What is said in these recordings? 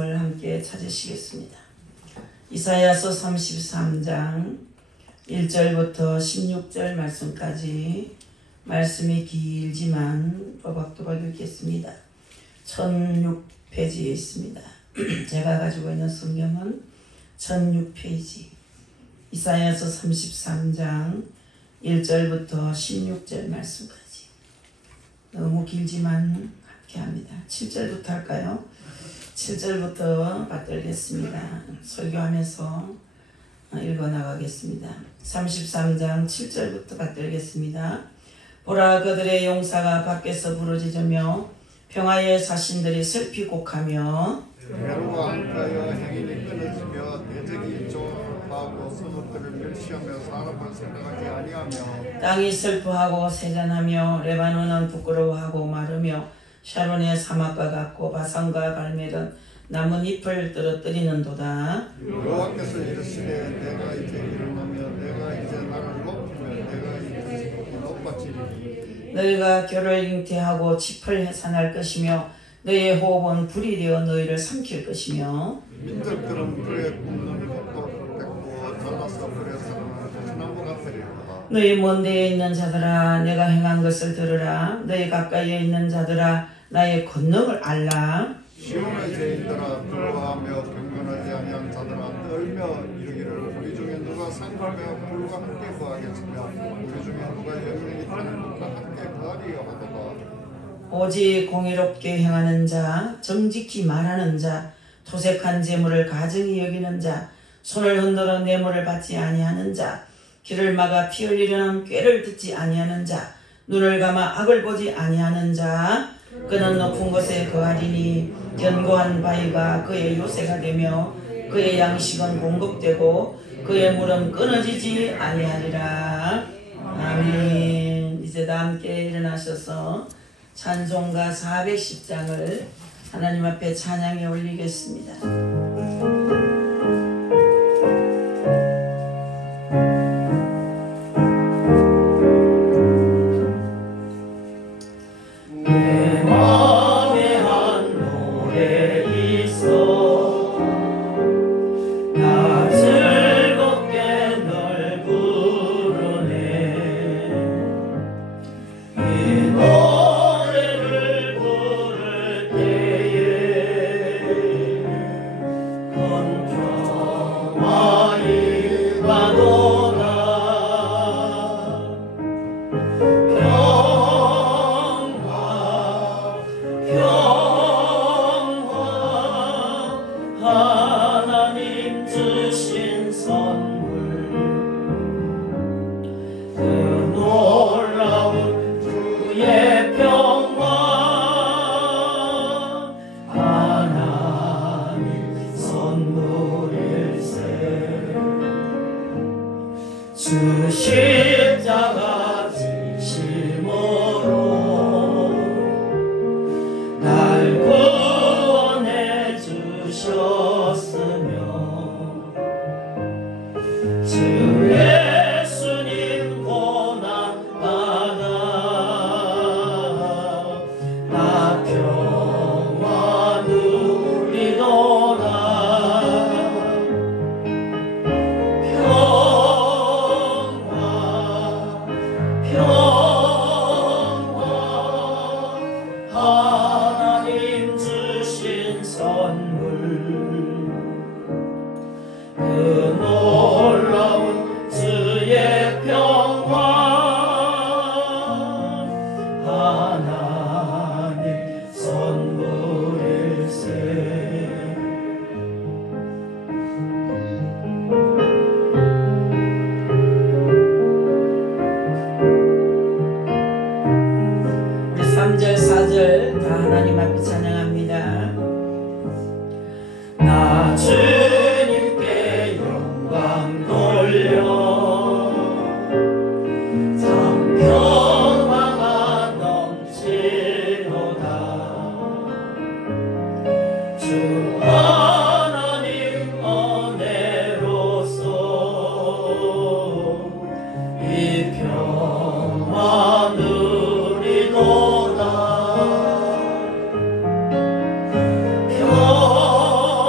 말씀을 함께 찾으시겠습니다. 이사야서 33장 1절부터 16절 말씀까지 말씀이 길지만 또박또박 읽겠습니다. 1006페이지에 있습니다. 제가 가지고 있는 성경은 1006페이지 이사야서 33장 1절부터 16절 말씀까지 너무 길지만 함께합니다. 7절부터 할까요? 7절부터 받들겠습니다. 설교하면서 읽어나가겠습니다. 33장 7절부터 받들겠습니다. 보라, 그들의 용사가 밖에서 부르짖으며 평화의 사신들이 슬피 곡하며 배로와 함께하여 행인이 끊어지며 대적이 조업하고 서독들을 멸시하며 사람을 생각하지 아니하며 땅이 슬퍼하고 세잔하며 레바논은 부끄러워하고 마르며 샤론의 사막과 같고 바산과 갈멜은 나뭇잎을 떨어뜨리는도다. 여호와께서 이르시되 내가 이제 일어나며 내가 이제 나를 높이며 내가 이제 높아지리니 너희가 결을 잉태하고 칩을 해산할 것이며 너희의 호흡은 불이 되어 너희를 삼킬 것이며 민족들은 불에 굽는 것도 뺏고 잘라서 불에 살아나는 소나무 같으리라. 너희 먼 데에 있는 자들아 내가 행한 것을 들으라. 너희 가까이에 있는 자들아 나의 권능을 알라. 시온의 죄인들아 두려워하며 경건하지 아니한 자들아 떨며 이르기를 우리 중에 누가 상급하며 불과 함께 거하겠으며 우리 중에 누가 영능이 타는 것과 함께 거하리요 하도다. 오직 공의롭게 행하는 자, 정직히 말하는 자, 토색한 재물을 가증히 여기는 자, 손을 흔들어 뇌물을 받지 아니하는 자, 길을 막아 피 흘리려는 꾀를 듣지 아니하는 자, 눈을 감아 악을 보지 아니하는 자, 그는 높은 곳에 거하리니 견고한 바위가 그의 요새가 되며 그의 양식은 공급되고 그의 물은 끊어지지 아니하리라. 아멘. 이제 다 함께 일어나셔서 찬송가 410장을 하나님 앞에 찬양해 올리겠습니다. 평화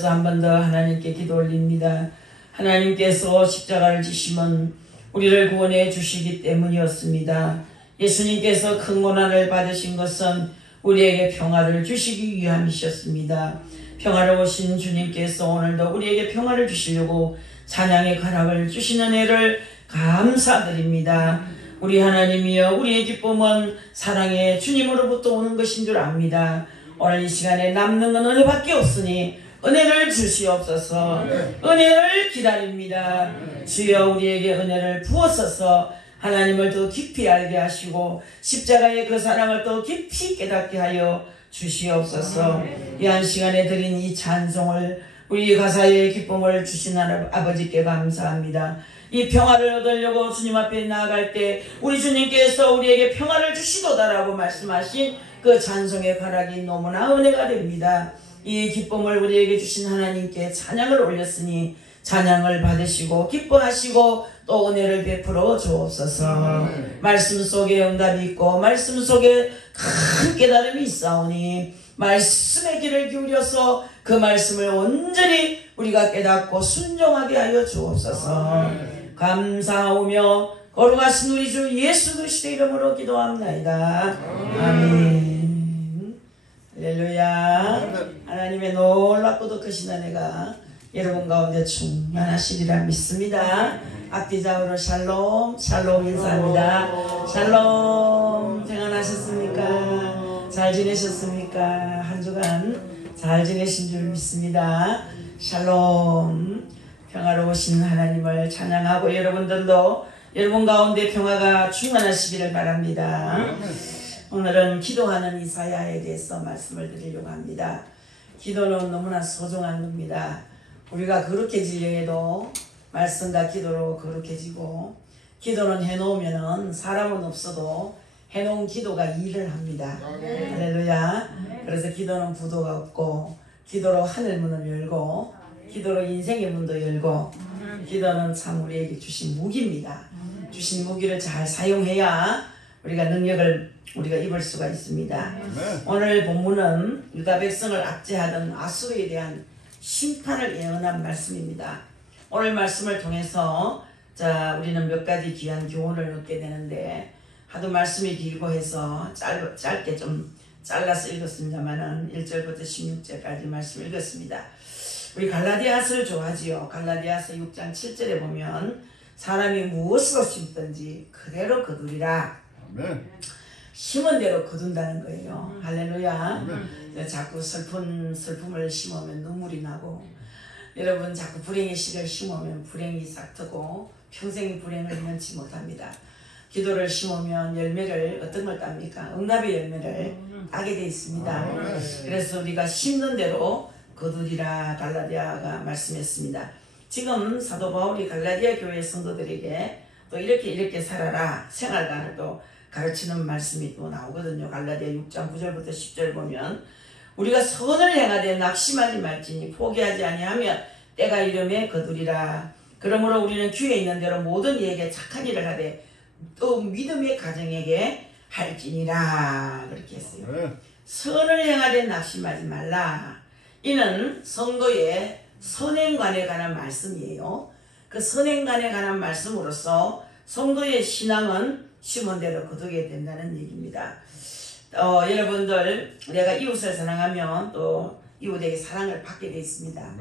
이어서 한 번 더 하나님께 기도 올립니다. 하나님께서 십자가를 지심은 우리를 구원해 주시기 때문이었습니다. 예수님께서 큰 고난을 받으신 것은 우리에게 평화를 주시기 위함이셨습니다. 평화로우신 주님께서 오늘도 우리에게 평화를 주시려고 찬양의 가락을 주시는 애를 감사드립니다. 우리 하나님이여, 우리의 기쁨은 사랑의 주님으로부터 오는 것인 줄 압니다. 오늘 이 시간에 남는 건 은혜밖에 없으니 은혜를 주시옵소서. 은혜를 기다립니다. 주여, 우리에게 은혜를 부어서서 하나님을 더 깊이 알게 하시고 십자가의 그 사랑을 더 깊이 깨닫게 하여 주시옵소서. 이 한 시간에 드린 이 찬송을, 우리 가사의 기쁨을 주신 아버지께 감사합니다. 이 평화를 얻으려고 주님 앞에 나아갈 때 우리 주님께서 우리에게 평화를 주시도다라고 말씀하신 그 찬송의 가락이 너무나 은혜가 됩니다. 이 기쁨을 우리에게 주신 하나님께 찬양을 올렸으니 찬양을 받으시고 기뻐하시고 또 은혜를 베풀어 주옵소서. 말씀 속에 응답이 있고 말씀 속에 큰 깨달음이 있사오니 말씀의 귀를 기울여서 그 말씀을 온전히 우리가 깨닫고 순종하게 하여 주옵소서. 감사하오며 거룩하신 우리 주 예수 그리스도의 이름으로 기도합나이다. 아멘. 할렐루야. 하나님의 놀랍고도 크신 은혜가 여러분 가운데 충만하시리라 믿습니다. 앞뒤 좌우로 샬롬 샬롬 인사합니다. 샬롬. 평안하셨습니까? 잘 지내셨습니까? 한 주간 잘 지내신 줄 믿습니다. 샬롬. 평화로우신 하나님을 찬양하고 여러분들도 여러분 가운데 평화가 충만하시기를 바랍니다. 오늘은 기도하는 이사야에 대해서 말씀을 드리려고 합니다. 기도는 너무나 소중한 겁니다. 우리가 거룩해지려 해도 말씀과 기도로 거룩해지고, 기도는 해놓으면 사람은 없어도 해놓은 기도가 일을 합니다. 할렐루야. 그래서 기도는 부도가 없고, 기도로 하늘 문을 열고, 기도로 인생의 문도 열고, 기도는 참 우리에게 주신 무기입니다. 주신 무기를 잘 사용해야 우리가 능력을 우리가 입을 수가 있습니다. 오늘 본문은 유다 백성을 압제하던 아수르에 대한 심판을 예언한 말씀입니다. 오늘 말씀을 통해서 우리는 몇 가지 귀한 교훈을 얻게 되는데, 하도 말씀이 길고 해서 짧게 좀 잘라서 읽었습니다만은 1절부터 16절까지 말씀 읽었습니다. 우리 갈라디아서를 좋아하지요. 갈라디아서 6장 7절에 보면 사람이 무엇으로 심든지 그대로 거두리라. 아멘. 심은 대로 거둔다는 거예요. 할렐루야. 자꾸 슬픔을 심으면 눈물이 나고, 여러분 자꾸 불행의 씨를 심으면 불행이 싹트고 평생의 불행을 면치 못합니다. 기도를 심으면 열매를 어떤 걸 땁니까? 응답의 열매를 따게 되어 있습니다. 그래서 우리가 심는 대로 거두리라 갈라디아가 말씀했습니다. 지금 사도 바울이 갈라디아 교회 성도들에게 또 이렇게 살아라 생활관을 또 가르치는 말씀이 또 나오거든요. 갈라디아 6장 9절부터 10절 보면 우리가 선을 행하되 낙심하지 말지니 포기하지 아니하면 때가 이르매 거두리라. 그러므로 우리는 주에 있는 대로 모든 이에게 착한 일을 하되 또 믿음의 가정에게 할지니라. 그렇게 했어요. 선을 행하되 낙심하지 말라. 이는 성도의 선행관에 관한 말씀이에요. 그 선행관에 관한 말씀으로서 성도의 신앙은 심은 대로 거두게 된다는 얘기입니다. 여러분들, 내가 이웃을 사랑하면 또 이웃에게 사랑을 받게 되어 있습니다.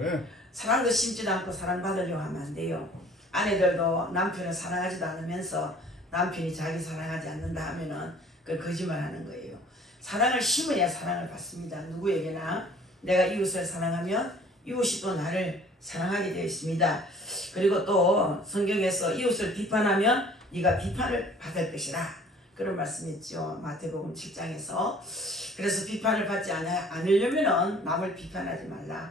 사랑도 심지도 않고 사랑받으려고 하면 안 돼요. 아내들도 남편을 사랑하지도 않으면서 남편이 자기 사랑하지 않는다 하면은 그걸 거짓말하는 거예요. 사랑을 심어야 사랑을 받습니다. 누구에게나. 내가 이웃을 사랑하면 이웃이 또 나를 사랑하게 되어 있습니다. 그리고 또 성경에서 이웃을 비판하면 네가 비판을 받을 것이라, 그런 말씀했죠. 마태복음 7장에서. 그래서 비판을 받지 않으려면 남을 비판하지 말라.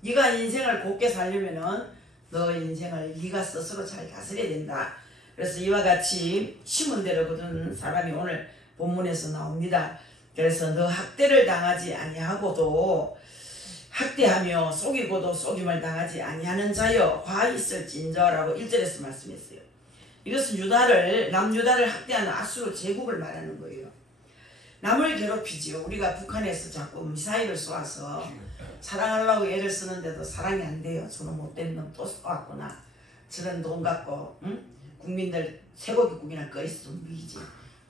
네가 인생을 곱게 살려면 너 인생을 네가 스스로 잘 다스려야 된다. 그래서 이와 같이 심은 대로 거둔 사람이 오늘 본문에서 나옵니다. 그래서 너 학대를 당하지 아니하고도 학대하며 속이고도 속임을 당하지 아니하는 자여 화 있을진저라고 1절에서 말씀했어요. 이것은 남유다를 학대하는 아수르 제국을 말하는 거예요. 남을 괴롭히지요. 우리가 북한에서 자꾸 미사일을 쏘아서 사랑하려고 애를 쓰는데도 사랑이 안 돼요. 저는 못된 놈 또 쏘았구나. 저런 돈 갖고 국민들 쇠고기국이나 끓였으면 미지.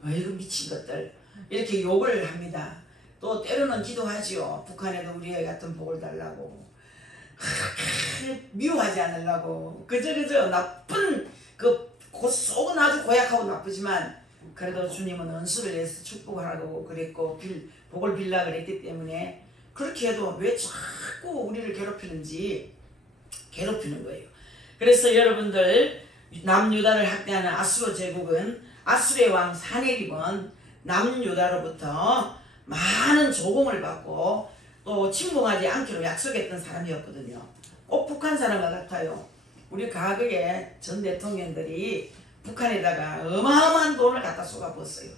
어이구 미친 것들. 이렇게 욕을 합니다. 또 때로는 기도하지요. 북한에도 우리 애 같은 복을 달라고. 미워하지 않으려고. 그저 나쁜 그 속은 아주 고약하고 나쁘지만 그래도 주님은 은수를 해서 축복하라고 그랬고 복을 빌라 그랬기 때문에 그렇게 해도 왜 자꾸 우리를 괴롭히는지 괴롭히는 거예요. 그래서 여러분들 남유다를 학대하는 아수르 제국은 아수르의 왕 사네립은 남유다로부터 많은 조공을 받고 또 침공하지 않기로 약속했던 사람이었거든요. 꼭 북한 사람과 같아요. 우리 과거에 전 대통령들이 북한에다가 어마어마한 돈을 갖다 쏟아부었어요.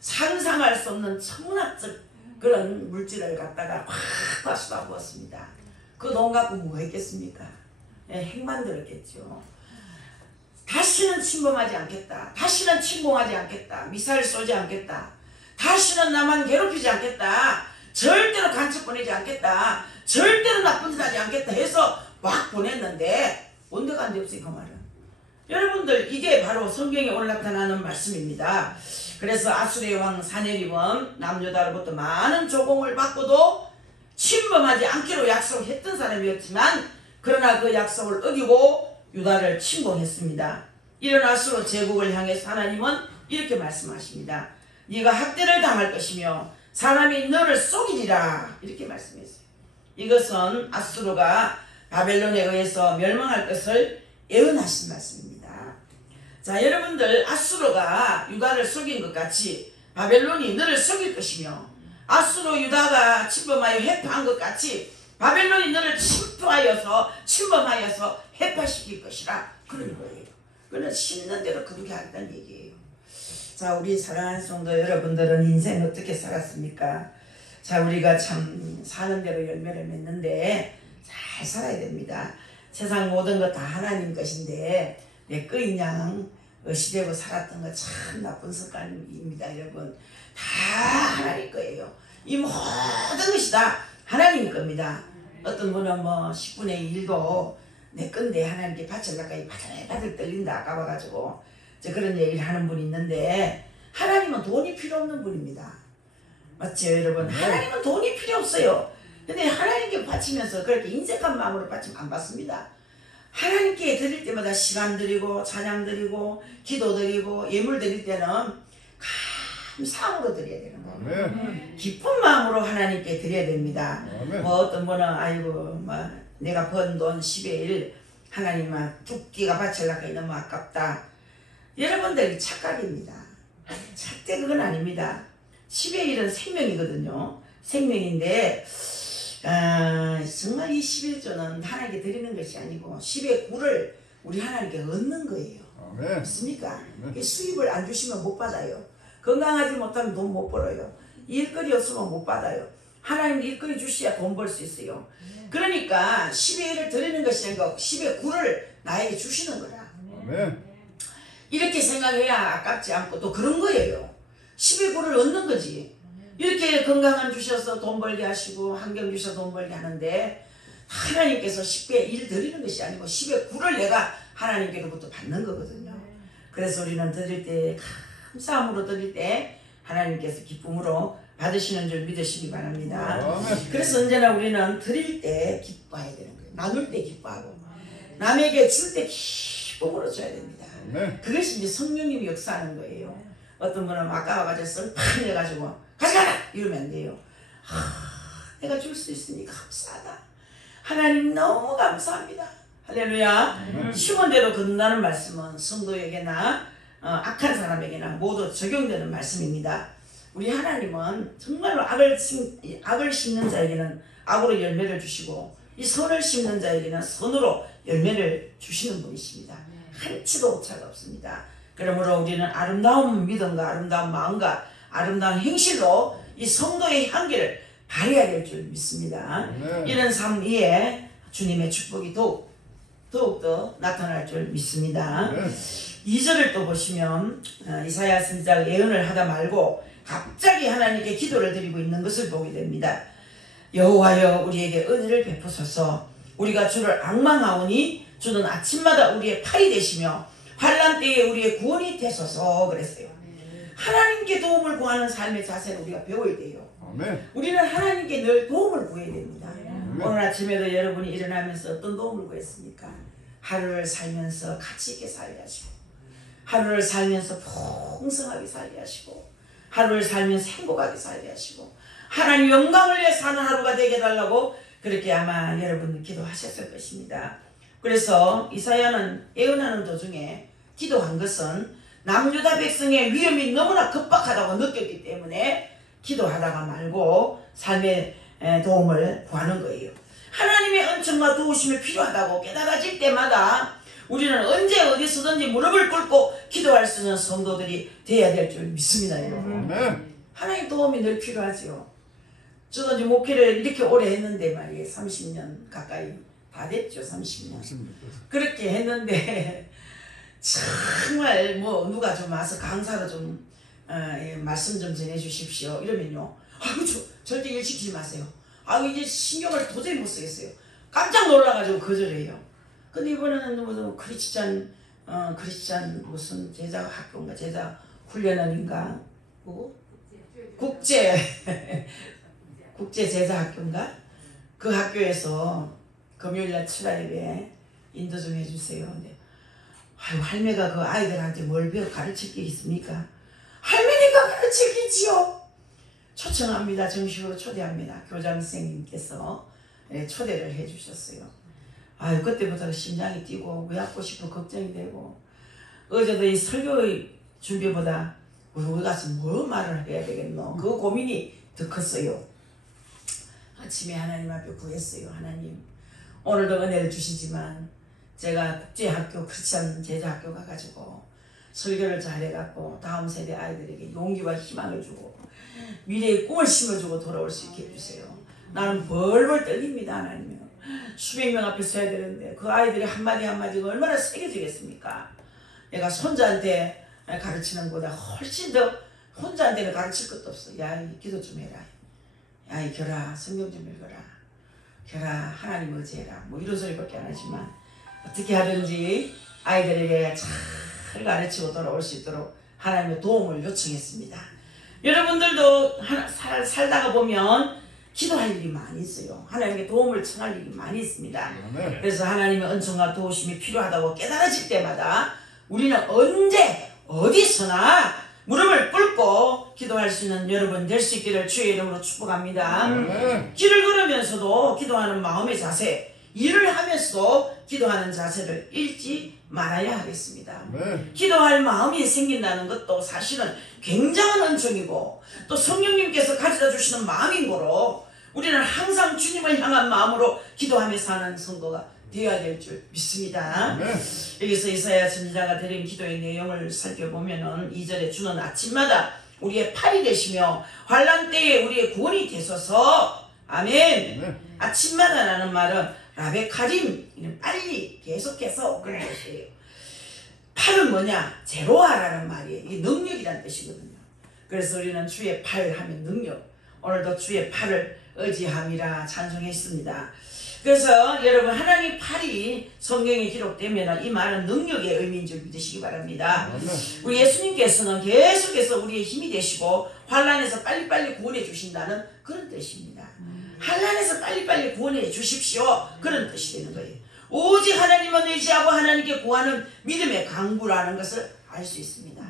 상상할 수 없는 천문학적 그런 물질을 갖다가 확 쏟아부었습니다. 그 돈 갖고 뭐 했겠습니까? 핵 만들었겠죠. 다시는 침범하지 않겠다. 다시는 침공하지 않겠다. 미사일 쏘지 않겠다. 다시는 나만 괴롭히지 않겠다. 절대로 간첩 보내지 않겠다. 절대로 나쁜 짓 하지 않겠다 해서 막 보냈는데 온데간데 없어요. 그 말은. 여러분들 이게 바로 성경에 오늘 나타나는 말씀입니다. 그래서 아수르의 왕 사네립은 남유다로부터 많은 조공을 받고도 침범하지 않기로 약속했던 사람이었지만 그러나 그 약속을 어기고 유다를 침공했습니다. 이런 아수르 제국을 향해서 하나님은 이렇게 말씀하십니다. 네가 학대를 당할 것이며 사람이 너를 속이리라 이렇게 말씀했어요. 이것은 아수르가 바벨론에 의해서 멸망할 것을 예언하신 말씀입니다. 자, 여러분들 아수르가 유다를 속인 것 같이 바벨론이 너를 속일 것이며 아수르 유다가 침범하여 해파한 것 같이 바벨론이 너를 침범하여서 해파시킬 것이라 그런 거예요. 그는 심는 대로 거두게 하겠다는 얘기예요. 자, 우리 사랑하는 성도 여러분들은 인생 어떻게 살았습니까? 자, 우리가 참 사는 대로 열매를 맺는데 잘 살아야 됩니다. 세상 모든 것 다 하나님 것인데 내 거인양 어시되고 살았던 거 참 나쁜 습관입니다. 여러분 다 하나님 거예요. 이 모든 것이 다 하나님 겁니다. 어떤 분은 뭐 10분의 1도 내 건데 하나님께 바치려니까 바들바들 떨린다 까봐가지고 그런 얘기를 하는 분이 있는데 하나님은 돈이 필요 없는 분입니다. 맞죠 여러분? 하나님은 돈이 필요 없어요. 근데 하나님께 바치면서 그렇게 인색한 마음으로 바치면 안 받습니다. 하나님께 드릴 때마다 시간 드리고 찬양 드리고 기도 드리고 예물 드릴 때는 감사함으로 드려야 되는 거예요. 기쁜 마음으로 하나님께 드려야 됩니다. 뭐 어떤 분은 아이고 뭐 내가 번 돈 10의 1 하나님만 뚝띠가 바치려니까 너무 아깝다. 여러분들 착각입니다. 절대 그건 아닙니다. 10의 1은 생명이거든요. 생명인데 정말 이 11조는 하나님께 드리는 것이 아니고 10의 9를 우리 하나님께 얻는 거예요. 맞습니까? 수입을 안 주시면 못 받아요. 건강하지 못하면 돈 못 벌어요. 일거리 없으면 못 받아요. 하나님 일거리 주셔야 돈 벌 수 있어요. 그러니까 10의 1을 드리는 것이 아니고 10의 9를 나에게 주시는 거라. 이렇게 생각해야 아깝지 않고 또 그런 거예요. 10의 9를 얻는 거지. 이렇게 건강한 주셔서 돈 벌게 하시고 환경 주셔서 돈 벌게 하는데 하나님께서 10의 1 드리는 것이 아니고 10의 9를 내가 하나님께로부터 받는 거거든요. 그래서 우리는 드릴 때 감사함으로 드릴 때 하나님께서 기쁨으로 받으시는 줄 믿으시기 바랍니다. 그래서 언제나 우리는 드릴 때 기뻐해야 되는 거예요. 나눌 때 기뻐하고 남에게 줄 때 기쁨으로 줘야 됩니다. 그것이 이제 성령님이 역사하는 거예요. 어떤 분은 아까워가지고 썰팍 내가지고 가져가라! 이러면 안 돼요. 내가 줄 수 있으니 감사하다. 하나님 너무 감사합니다. 할렐루야. 쉬운 대로 걷는다는 말씀은 성도에게나 악한 사람에게나 모두 적용되는 말씀입니다. 우리 하나님은 정말로 악을 심는 자에게는 악으로 열매를 주시고 이 선을 심는 자에게는 선으로 열매를 주시는 분이십니다. 한치도 오차가 없습니다. 그러므로 우리는 아름다운 믿음과 아름다운 마음과 아름다운 행실로 이 성도의 향기를 발휘해야 될 줄 믿습니다. 이런 삶 위에 주님의 축복이 더욱더 나타날 줄 믿습니다. 2절을 또 보시면 이사야 선지자가 예언을 하다 말고 갑자기 하나님께 기도를 드리고 있는 것을 보게 됩니다. 여호와여 우리에게 은혜를 베푸소서. 우리가 주를 앙망하오니 주는 아침마다 우리의 팔이 되시며 환난 때에 우리의 구원이 되소서 그랬어요. 하나님께 도움을 구하는 삶의 자세를 우리가 배워야 돼요. 아멘. 우리는 하나님께 늘 도움을 구해야 됩니다. 오늘 아침에도 여러분이 일어나면서 어떤 도움을 구했습니까? 하루를 살면서 가치 있게 살게 하시고, 하루를 살면서 풍성하게 살게 하시고, 하루를 살면서 행복하게 살게 하시고, 하나님 영광을 위해 사는 하루가 되게 해달라고 그렇게 아마 여러분 기도하셨을 것입니다. 그래서 이사야는 예언하는 도중에 기도한 것은 남유다 백성의 위험이 너무나 급박하다고 느꼈기 때문에 기도하다가 말고 삶의 도움을 구하는 거예요. 하나님의 은총과 도우심이 필요하다고 깨달아질 때마다 우리는 언제 어디서든지 무릎을 꿇고 기도할 수 있는 성도들이 되어야 될 줄 믿습니다. 여러분. 하나님 도움이 늘 필요하죠. 저도 이제 목회를 이렇게 오래 했는데 말이에요. 30년 가까이 다 됐죠. 30년. 그렇게 했는데 정말 뭐 누가 좀 와서 강사로 좀 말씀 좀 전해 주십시오 이러면요, 아이고 절대 일 시키지 마세요. 아이고 이제 신경을 도저히 못 쓰겠어요. 깜짝 놀라가지고 거절해요. 근데 이번에는 무슨 크리스찬 무슨 제자 학교인가 제자 훈련원인가 국제 제자 학교인가 그 학교에서 금요일날 출라 예배 인도 좀 해주세요. 근데 아유 할매가 그 아이들한테 뭘 배워 가르칠 게 있습니까? 할머니가 가르치겠지요. 초청합니다. 정식으로 초대합니다. 교장 선생님께서 초대를 해주셨어요. 아유 그때부터 심장이 뛰고 왜 갖고 싶어 걱정이 되고, 어제도 이 설교 준비보다 우리 가서 뭐 말을 해야 되겠노 그 고민이 더 컸어요. 아침에 하나님 앞에 구했어요. 하나님 오늘도 은혜를 주시지만 제가 국제학교 크리스찬 제자학교 가가지고 설교를 잘해갖고 다음 세대 아이들에게 용기와 희망을 주고 미래의 꿈을 심어주고 돌아올 수 있게 해주세요. 나는 벌벌 떨립니다. 하나님이요. 수백 명 앞에 서야 되는데 그 아이들이 한마디 한마디가 얼마나 새겨지겠습니까? 내가 손자한테 가르치는 것보다 훨씬 더 혼자한테는 가르칠 것도 없어. 야, 기도 좀 해라. 야, 이 결아, 성경 좀 읽어라. 결아, 하나님 의지해라. 뭐 이런 소리밖에 안 하지만 어떻게 하든지 아이들에게 잘 가르치고 돌아올 수 있도록 하나님의 도움을 요청했습니다. 여러분들도 살다가 보면 기도할 일이 많이 있어요. 하나님께 도움을 청할 일이 많이 있습니다. 그래서 하나님의 은총과 도우심이 필요하다고 깨달아질 때마다 우리는 언제 어디서나 무릎을 꿇고 기도할 수 있는 여러분 될 수 있기를 주의 이름으로 축복합니다. 길을 걸으면서도 기도하는 마음의 자세, 일을 하면서도 기도하는 자세를 잃지 말아야 하겠습니다. 기도할 마음이 생긴다는 것도 사실은 굉장한 은총이고 또 성령님께서 가져다 주시는 마음인 거로 우리는 항상 주님을 향한 마음으로 기도하며 사는 성도가 되어야 될 줄 믿습니다. 여기서 이사야 선지자가 드린 기도의 내용을 살펴보면은 2절에 주는 아침마다 우리의 팔이 되시며 환난 때에 우리의 구원이 되소서. 아멘. 아침마다라는 말은 라베카림, 빨리 계속해서 그런 것이에요. 팔은 뭐냐? 제로아라는 말이에요. 이 능력이란 뜻이거든요. 그래서 우리는 주의 팔 하면 능력. 오늘도 주의 팔을 의지함이라 찬송했습니다. 그래서 여러분 하나님 팔이 성경에 기록되면 이 말은 능력의 의미인 줄 믿으시기 바랍니다. 우리 예수님께서는 계속해서 우리의 힘이 되시고 환난에서 빨리빨리 구원해 주신다는 그런 뜻입니다. 환난에서 빨리빨리 구원해 주십시오. 그런 뜻이 되는 거예요. 오직 하나님만 의지하고 하나님께 구하는 믿음의 강구라는 것을 알 수 있습니다.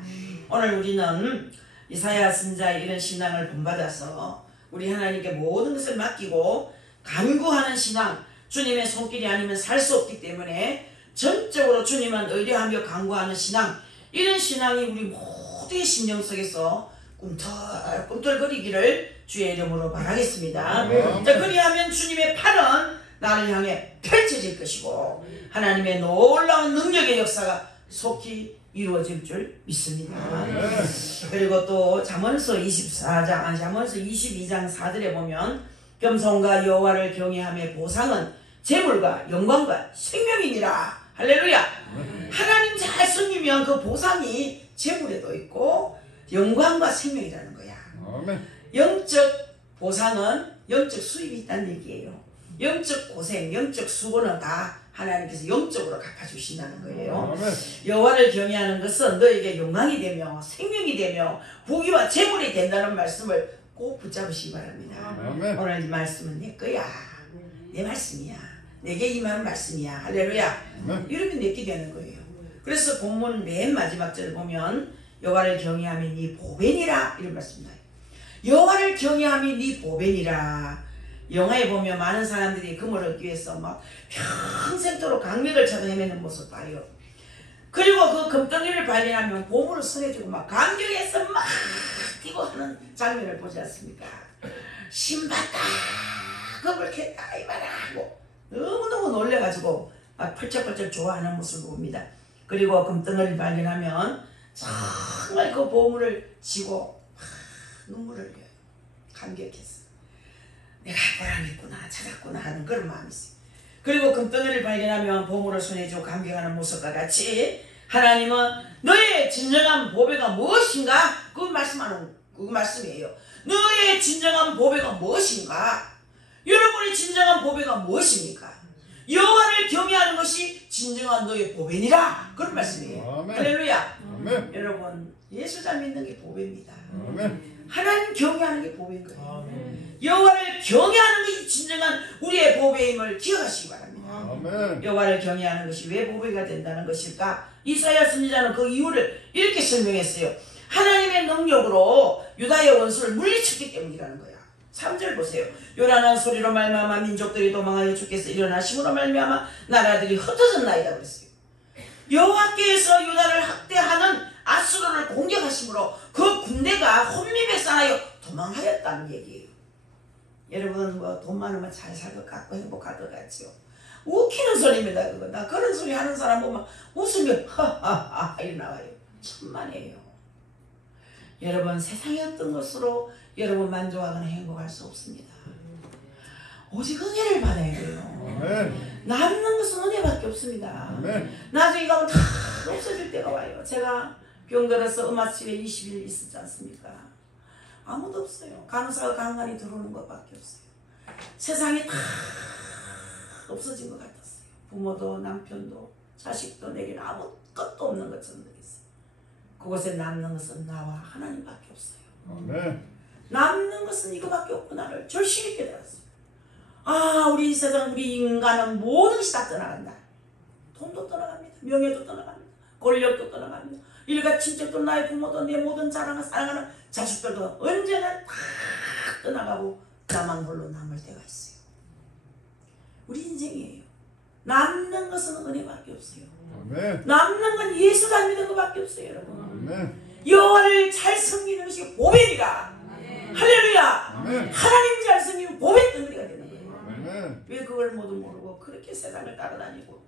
오늘 우리는 이사야 선지자의 이런 신앙을 본받아서 우리 하나님께 모든 것을 맡기고 간구하는 신앙, 주님의 손길이 아니면 살 수 없기 때문에 전적으로 주님만 의뢰하며 간구하는 신앙, 이런 신앙이 우리 모두의 심령 속에서 꿈틀꿈틀거리기를 주의 이름으로 바라겠습니다. 자, 그리하면 주님의 팔은 나를 향해 펼쳐질 것이고 하나님의 놀라운 능력의 역사가 속히 이루어질 줄 믿습니다. 그리고 또 잠언서 22장 4절에 보면 겸손과 여호와를 경외함의 보상은 재물과 영광과 생명이니라. 할렐루야. 하나님 잘 섬기면 그 보상이 재물에도 있고 영광과 생명이라는 거야. 영적 보상은 영적 수입이 있다는 얘기예요. 영적 고생, 영적 수고는 다 하나님께서 영적으로 갚아주신다는 거예요. 아멘. 여호와를 경외하는 것은 너에게 영광이 되며 생명이 되며 부귀와 재물이 된다는 말씀을 꼭 붙잡으시기 바랍니다. 아멘. 오늘 이 말씀은 내 거야. 내 말씀이야. 내게 임하는 말씀이야. 할렐루야. 이러면 내게 되는 거예요. 그래서 본문 맨 마지막 절 보면 여호와를 경외하면 네 보배니라 이런 말씀입니다. 여호와를 경외하면 네 보배니라. 영화에 보면 많은 사람들이 금을 얻기 위해서 막 평생도록 강맥을 찾아 헤매는 모습 봐요. 그리고 그 금덩이를 발견하면 보물을 손해주고 막 감격해서 막 뛰고 하는 장면을 보지 않습니까? 신봤다 금을 캤다 이봐라 하고 너무너무 놀래가지고 막 펄쩍펄쩍 좋아하는 모습을 봅니다. 그리고 금덩이를 발견하면 정말 그 보물을 쥐고 눈물을 흘려요. 감격해서 내가 보람있구나 찾았구나 하는 그런 마음이 있어요. 그리고 금덩이를 발견하면 보물을 손에 쥐고 감격하는 모습과 같이 하나님은 너의 진정한 보배가 무엇인가? 그 말씀이에요. 너의 진정한 보배가 무엇인가? 여러분의 진정한 보배가 무엇입니까? 여호와를 경외하는 것이 진정한 너의 보배니라. 그런 말씀이에요. 아멘. 할렐루야. 아멘. 여러분 예수 잘 믿는 게 보배입니다. 아멘. 하나님 경외하는 게 보배인 거예요. 여호와를 경외하는 것이 진정한 우리의 보배임을 기억하시기 바랍니다. 아멘. 여호와를 경외하는 것이 왜 보배가 된다는 것일까? 이사야 선지자는 그 이유를 이렇게 설명했어요. 하나님의 능력으로 유다의 원수를 물리쳤기 때문이라는 거야. 3절 보세요. 요란한 소리로 말미암아 민족들이 도망하여 주께서 일어나심으로 말미암아 나라들이 흩어졌나이다 그랬어요. 여호와께서 유다를 학대하는 아수르를 공격하심으로 그 군대가 혼미백산하여 도망하였다는 얘기예요. 여러분 뭐 돈 많으면 잘 살 것 같고 행복할 것 같죠. 웃기는 소리입니다. 그거. 나 그런 소리 하는 사람 보면 웃으면 하하하 이리 나와요. 천만에요. 여러분 세상의 어떤 것으로 여러분 만족하거나 행복할 수 없습니다. 오직 은혜를 받아야 돼요. 아멘. 남는 것은 은혜밖에 없습니다. 아멘. 나중에 가면 다 없어질 때가 와요. 제가 병들어서 음압실에 20일 있었지 않습니까? 아무도 없어요. 간호사가 간간히 들어오는 것밖에 없어요. 세상이 다 없어진 것 같았어요. 부모도 남편도 자식도 내게는 아무것도 없는 것처럼 느꼈어요. 그곳에 남는 것은 나와 하나님밖에 없어요. 아멘. 남는 것은 이거밖에 없구나를 절실히 깨달았어요. 아, 우리 세상, 우리 인간은 모든 것이 다 떠나간다. 돈도 떠나갑니다. 명예도 떠나갑니다. 권력도 떠나갑니다. 일가 친척도 나의 부모도 내 모든 사랑을 사랑하는 자식들도 언제나 다 떠나가고 나만 홀로 남을 때가 있어요. 우리 인생이에요. 남는 것은 은혜밖에 없어요. 아멘. 남는 건 예수 잘 믿는 것밖에 없어요, 여러분. 아멘. 여호와를 잘 섬기는 것이 보배니라. 할렐루야. 아멘. 하나님 잘 섬기면 보배 덩어리가 되는 거예요. 아멘. 왜 그걸 모두 모르고 그렇게 세상을 따라다니고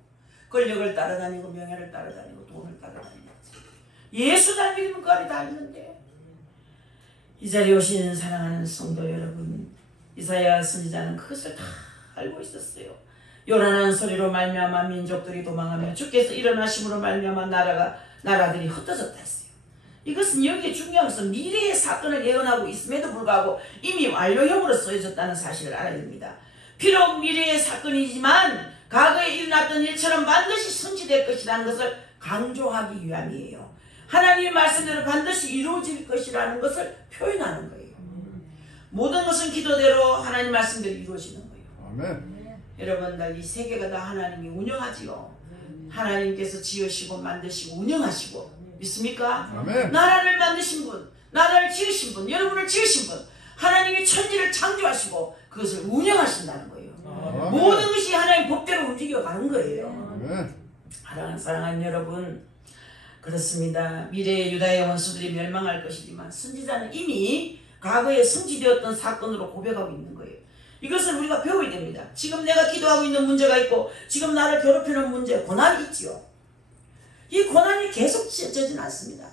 권력을 따라다니고 명예를 따라다니고 돈을 따라다니고 예수 잘 믿으면 그 안에 다 있는데. 이 자리에 오시는 사랑하는 성도 여러분, 이사야 선지자는 그것을 다 알고 있었어요. 요란한 소리로 말미암아 민족들이 도망하며 주께서 일어나심으로 말미암아 나라들이 흩어졌다 했어요. 이것은 여기에 중요한 것은 미래의 사건을 예언하고 있음에도 불구하고 이미 완료형으로 쓰여졌다는 사실을 알아야 됩니다. 비록 미래의 사건이지만 과거에 일어났던 일처럼 반드시 성취될 것이라는 것을 강조하기 위함이에요. 하나님의 말씀대로 반드시 이루어질 것이라는 것을 표현하는 거예요. 모든 것은 기도대로 하나님 말씀대로 이루어지는 거예요. 아멘. 여러분들 이 세계가 다 하나님이 운영하지요. 하나님께서 지으시고 만드시고 운영하시고 믿습니까? 아멘. 나라를 만드신 분, 나라를 지으신 분, 여러분을 지으신 분, 하나님이 천지를 창조하시고 그것을 운영하신다는 거예요. 아멘. 모든 것이 하나님 법대로 움직여가는 거예요. 아멘. 사랑하는 여러분, 그렇습니다. 미래의 유다의 원수들이 멸망할 것이지만 선지자는 이미 과거에 성취되었던 사건으로 고백하고 있는 거예요. 이것을 우리가 배워야 됩니다. 지금 내가 기도하고 있는 문제가 있고 지금 나를 괴롭히는 문제, 고난이 있지요. 이 고난이 계속 지어지진 않습니다.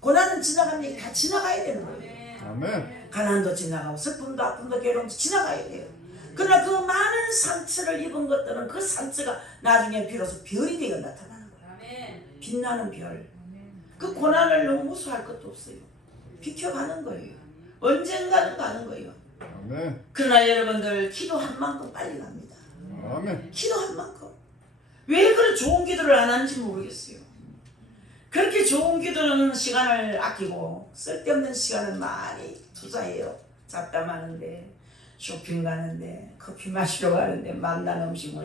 고난은 지나가면 다 지나가야 되는 거예요. 아멘. 가난도 지나가고 슬픔도 아픔도 괴로움도 지나가야 돼요. 그러나 그 많은 상처를 입은 것들은 그 상처가 나중에 비로소 별이 되어 나타나는 거예요. 빛나는 별. 그 고난을 너무 무서워할 것도 없어요. 비켜가는 거예요. 언젠가는 가는 거예요. 아멘. 그러나 여러분들 기도한 만큼 빨리 갑니다. 아멘. 기도한 만큼. 왜 그런 좋은 기도를 안 하는지 모르겠어요. 그렇게 좋은 기도는 시간을 아끼고 쓸데없는 시간을 많이 투자해요. 잡담하는데, 쇼핑 가는데, 커피 마시러 가는데, 맛난 음식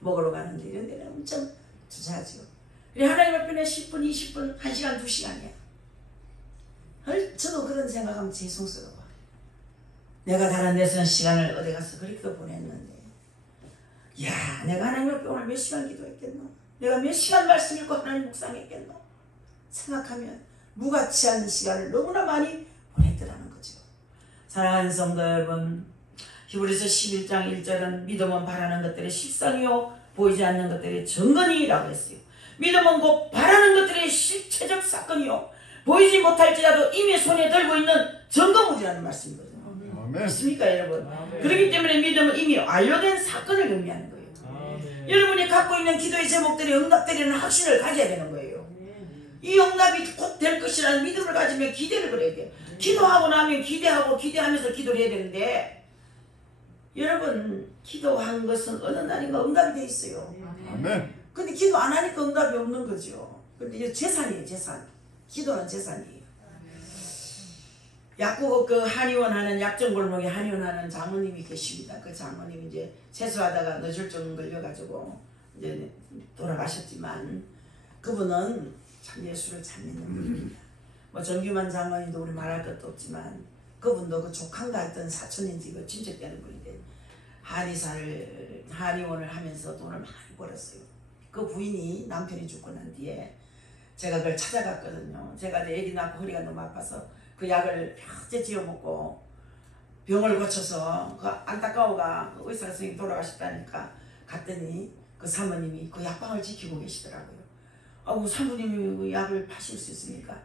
먹으러 가는데 이런 데는 엄청 투자하죠. 하나님 앞에는 10분, 20분, 1시간, 2시간이야. 저도 그런 생각하면 죄송스러워. 내가 다른 데서는 시간을 어디 가서 그렇게 보냈는데, 야, 내가 하나님 앞에 오늘 몇 시간 기도했겠노? 내가 몇 시간 말씀 읽고 하나님 묵상했겠노? 생각하면 무가치 않은 시간을 너무나 많이 보냈더라는 거죠. 사랑하는 성도 여러분, 히브리서 11장 1절은 믿음은 바라는 것들의 실상이요 보이지 않는 것들의 증거니라고 했어요. 믿음은 곧 바라는 것들의 실체적 사건이요 보이지 못할지라도 이미 손에 들고 있는 증거물이라는 말씀이거든요. 맞습니까 여러분? 그렇기 때문에 믿음은 이미 완료된 사건을 의미하는 거예요. 여러분이 갖고 있는 기도의 제목들이 응답되리는 확신을 가져야 되는 거예요. 이 응답이 꼭 될 것이라는 믿음을 가지면 기대를 그려야 돼요. 기도하고 나면 기대하고 기대하면서 기도를 해야 되는데, 여러분 기도한 것은 어느 날인가 응답이 돼 있어요. 아멘. 근데 기도 안 하니까 응답이 없는 거죠. 근데 이게 재산이에요. 재산. 기도는 재산이에요. 약국 그 한의원 하는 약정골목에 한의원 하는 장모님이 계십니다. 그 장모님이 이제 세수하다가 뇌졸중 걸려가지고 이제 돌아가셨지만, 그분은 참 예수를 참 믿는 분입니다. 뭐 정규만 장로님도 우리 말할 것도 없지만, 그분도 그 조카가 했던 사촌인지 그 친척되는 분인데 한의원을 하면서 돈을 많이 벌었어요. 그 부인이 남편이 죽고 난 뒤에 제가 그걸 찾아갔거든요. 제가 내 애기 낳고 허리가 너무 아파서 그 약을 평생 지어 먹고 병을 고쳐서 그 안타까워가 그 의사 선생님이 돌아가셨다니까 갔더니 그 사모님이 그 약방을 지키고 계시더라고요. 아우 사모님이 그 약을 파실 수 있습니까?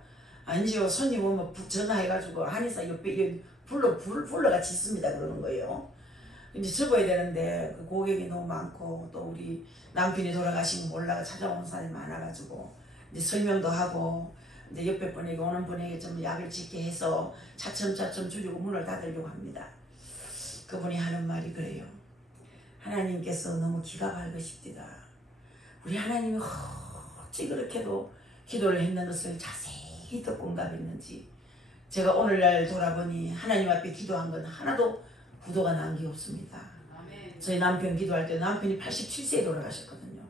아니죠. 손님 오면 전화해가지고 한의사 옆에 불러같이 있습니다 그러는 거예요. 이제 접어야 되는데 그 고객이 너무 많고 또 우리 남편이 돌아가신 거 몰라가 찾아오는 사람이 많아가지고 이제 설명도 하고 이제 옆에 분에게 오는 분에게 좀 약을 짓게 해서 차츰차츰 줄이고 문을 닫으려고 합니다. 그분이 하는 말이 그래요. 하나님께서 너무 기가 밝으십니다. 우리 하나님이 어찌 그렇게도 기도를 했는 것을 자세히 듣고 응답했는지, 제가 오늘날 돌아보니 하나님 앞에 기도한 건 하나도 부도가 난 게 없습니다. 저희 남편 기도할 때 남편이 87세에 돌아가셨거든요.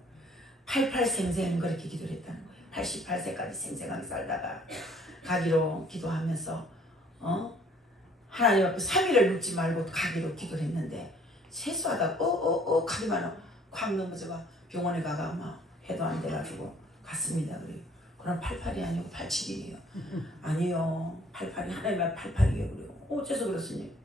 88생생 그렇게 기도를 했다는 거예요. 88세까지 생생하게 살다가 가기로 기도하면서 하나님 앞에 3일을 눕지 말고 가기로 기도를 했는데, 세수하다 하기만 확 넘어져가 병원에 가가 막 해도 안 돼가지고 갔습니다. 그래요. 그럼 88이 아니고 87이에요. 아니요. 88이 하나님 앞에 88이에요. 그래요. 어째서 그렇습니까?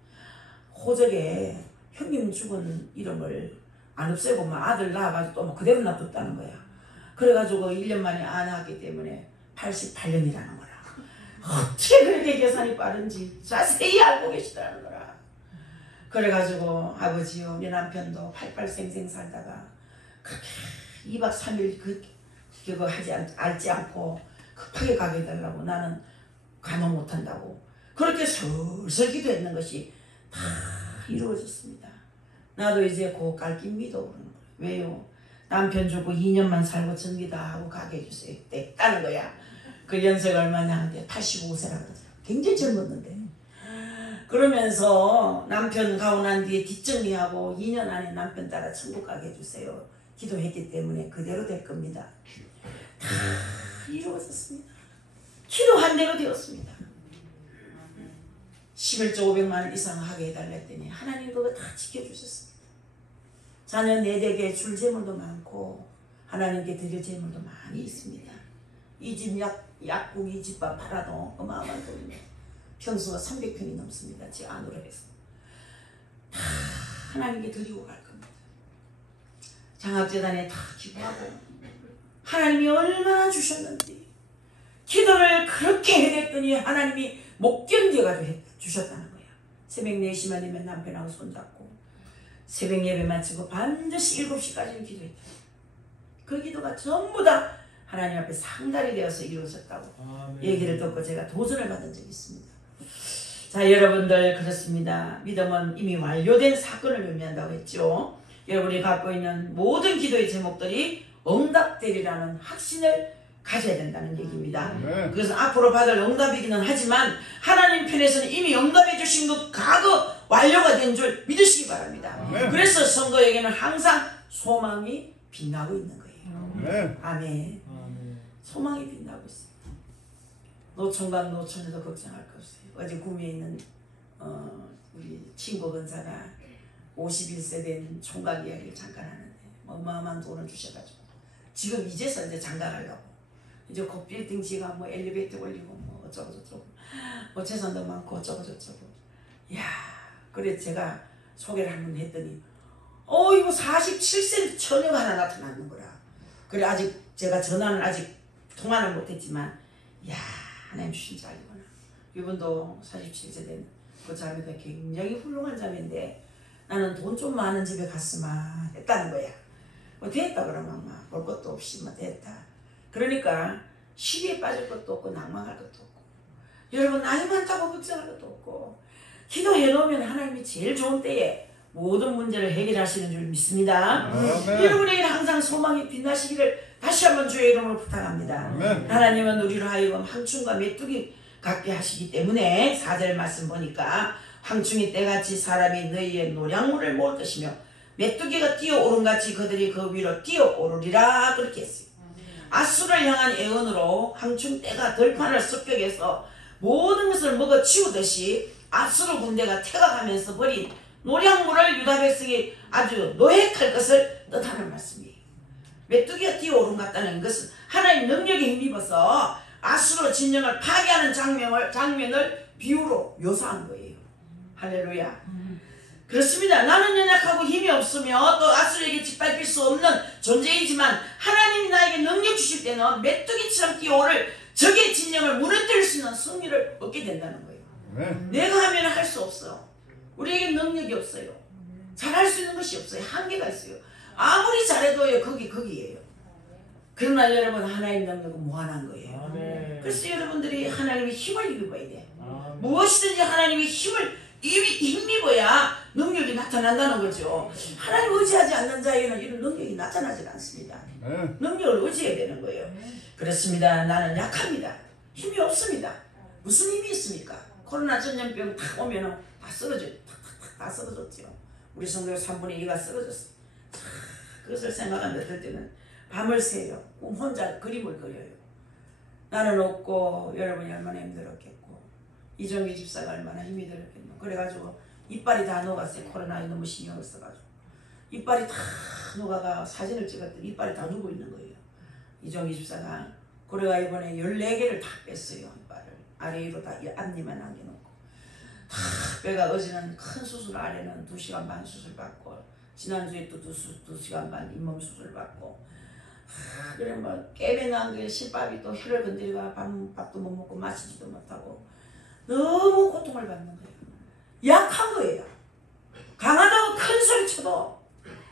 호적에 형님 죽은 이름을 안 없애고 막 아들 낳아가지고 또 막 그대로 놔뒀다는 거야. 그래가지고 1년 만에 안 낳았기 때문에 88년이라는 거라. 어떻게 그렇게 계산이 빠른지 자세히 알고 계시더라는 거라. 그래가지고 아버지요, 내 남편도 88생생 살다가 그렇게 2박 3일 그거 알지 않고 급하게 가게 해달라고, 나는 감원 못한다고 그렇게 설설 기도했는 것이 다 이루어졌습니다. 나도 이제 곧 갈 길 믿어 그러는 거예요. 왜요? 남편 주고 2년만 살고 전기 다 하고 가게 해주세요. 됐다는 거야. 그 연세가 얼마냐 하는데 85세라고 그러더라고요. 굉장히 젊었는데. 그러면서 남편 가고 난 뒤에 뒷정리하고 2년 안에 남편 따라 천국 가게 해주세요. 기도했기 때문에 그대로 될 겁니다. 다 이루어졌습니다. 기도한 대로 되었습니다. 11조 500만 원 이상 하게 해달라 했더니 하나님 그거 다 지켜주셨습니다. 자녀 4댁에 줄 재물도 많고 하나님께 드릴 재물도 많이 있습니다. 이 집 약국 이 집만 팔아도 어마어마한 돈입니다. 평수가 300평이 넘습니다. 제 안으로 해서 다 하나님께 드리고 갈 겁니다. 장학재단에 다 기부하고 하나님이 얼마나 주셨는지, 기도를 그렇게 해냈더니 하나님이 못 견뎌가지고 주셨다는 거예요. 새벽 4시만 되면 남편하고 손잡고 새벽 예배 마치고 반드시 7시까지는 기도했다. 그 기도가 전부 다 하나님 앞에 상달이 되어서 이루어졌다고 얘기를 듣고 제가 도전을 받은 적이 있습니다. 자, 여러분들 그렇습니다. 믿음은 이미 완료된 사건을 의미한다고 했죠. 여러분이 갖고 있는 모든 기도의 제목들이 응답되리라는 확신을 가져야 된다는 얘기입니다. 그래서 앞으로 받을 응답이기는 하지만 하나님 편에서는 이미 응답해 주신 것 과거 완료가 된 줄 믿으시기 바랍니다. 그래서 성도에게는 항상 소망이 빛나고 있는 거예요. 아멘. 소망이 빛나고 있어요. 노총각 노처녀도 걱정할 거 없어요. 어제 구미에 있는 우리 친구 근사가 51세 된 총각 이야기를 잠깐 하는데 어마어마한 돈을 주셔가지고 지금 이제서 이제 장가가려고 이제 곧 빌딩 지가 뭐 엘리베이터 올리고 뭐 어쩌고 저쩌고 뭐 재산도 많고 어쩌고 저쩌고. 이야, 그래 제가 소개를 한번 했더니 이거 47세 처녀가 하나 나타나는 거라. 그래 아직 제가 전화는 아직 통화는 못했지만 이야, 하나님 주신 줄 알구나. 이분도 47세 된 그 자매도 굉장히 훌륭한 자매인데 나는 돈 좀 많은 집에 갔으면 했다는 거야. 뭐 됐다 그러면 막 볼 것도 없이 막 됐다. 그러니까 시비에 빠질 것도 없고 낭망할 것도 없고 여러분 나이 많다고 걱정할 것도 없고 기도해 놓으면 하나님이 제일 좋은 때에 모든 문제를 해결하시는 줄 믿습니다. 여러분에게 항상 소망이 빛나시기를 다시 한번 주의 이름으로 부탁합니다. 하나님은 우리로 하여금 황충과 메뚜기 갖게 하시기 때문에 4절 말씀 보니까 황충이 때같이 사람이 너희의 노량물을 모을 것이며 메뚜기가 뛰어오른같이 그들이 그 위로 뛰어오르리라 그렇게 했어요. 아수를 향한 예언으로 황충 때가 들판을 습격해서 모든 것을 먹어치우듯이 아수르 군대가 퇴각하면서 버린 노량물을 유다 백성이 아주 노획할 것을 뜻하는 말씀이에요. 메뚜기가 뛰어오른 것 같다는 것은 하나님 능력에 힘입어서 아수르 진영을 파괴하는 장면을 비유로 묘사한 거예요. 할렐루야. 그렇습니다. 나는 연약하고 힘이 없으며 또 아수르에게 짓밟힐 수 없는 존재이지만 하나님이 나에게 능력 주실 때는 메뚜기처럼 뛰어오를 적의 진영을 무너뜨릴 수 있는 승리를 얻게 된다는 거예요. 내가 하면 할 수 없어. 우리에게 능력이 없어요. 잘할 수 있는 것이 없어요. 한계가 있어요. 아무리 잘해도요 거기에요. 그러나 여러분 하나님 능력은 무한한 거예요. 그래서 여러분들이 하나님의 힘을 입어야 돼. 무엇이든지 하나님의 힘을 힘입어야 능력이 나타난다는 거죠. 하나님 의지하지 않는 자에게는 이런 능력이 나타나지 않습니다. 능력을 의지해야 되는 거예요. 그렇습니다. 나는 약합니다. 힘이 없습니다. 무슨 힘이 있습니까? 코로나 전염병 탁 오면은 다 쓰러져요. 다 쓰러졌죠. 우리 성도의 3분의 2가 쓰러졌어요. 그것을 생각하면 어떨 때는 밤을 새요. 혼자 그림을 그려요. 나는 없고 여러분이 얼마나 힘들었겠고 이종기 집사가 얼마나 힘이 들었겠노. 그래가지고 이빨이 다 녹았어요. 코로나에 너무 신경을 써가지고 이빨이 다 녹아가 사진을 찍었더니 이빨이 다 누고 있는 거예요. 이종기 집사가. 그래가 이번에 14개를 다 뺐어요. 이빨을 아래 위로 다 앞니만 남겨놓고 다 빼가 어제는 큰 수술, 아래는 2시간 반 수술 받고 지난주에 또 2시간 반 잇몸 수술 받고 그래 뭐 깨배난 게 실밥이 또 혀를 건드리고 밥도 못 먹고 마시지도 못하고 너무 고통을 받는 거예요. 약한 거예요. 강하다고 큰 소리 쳐도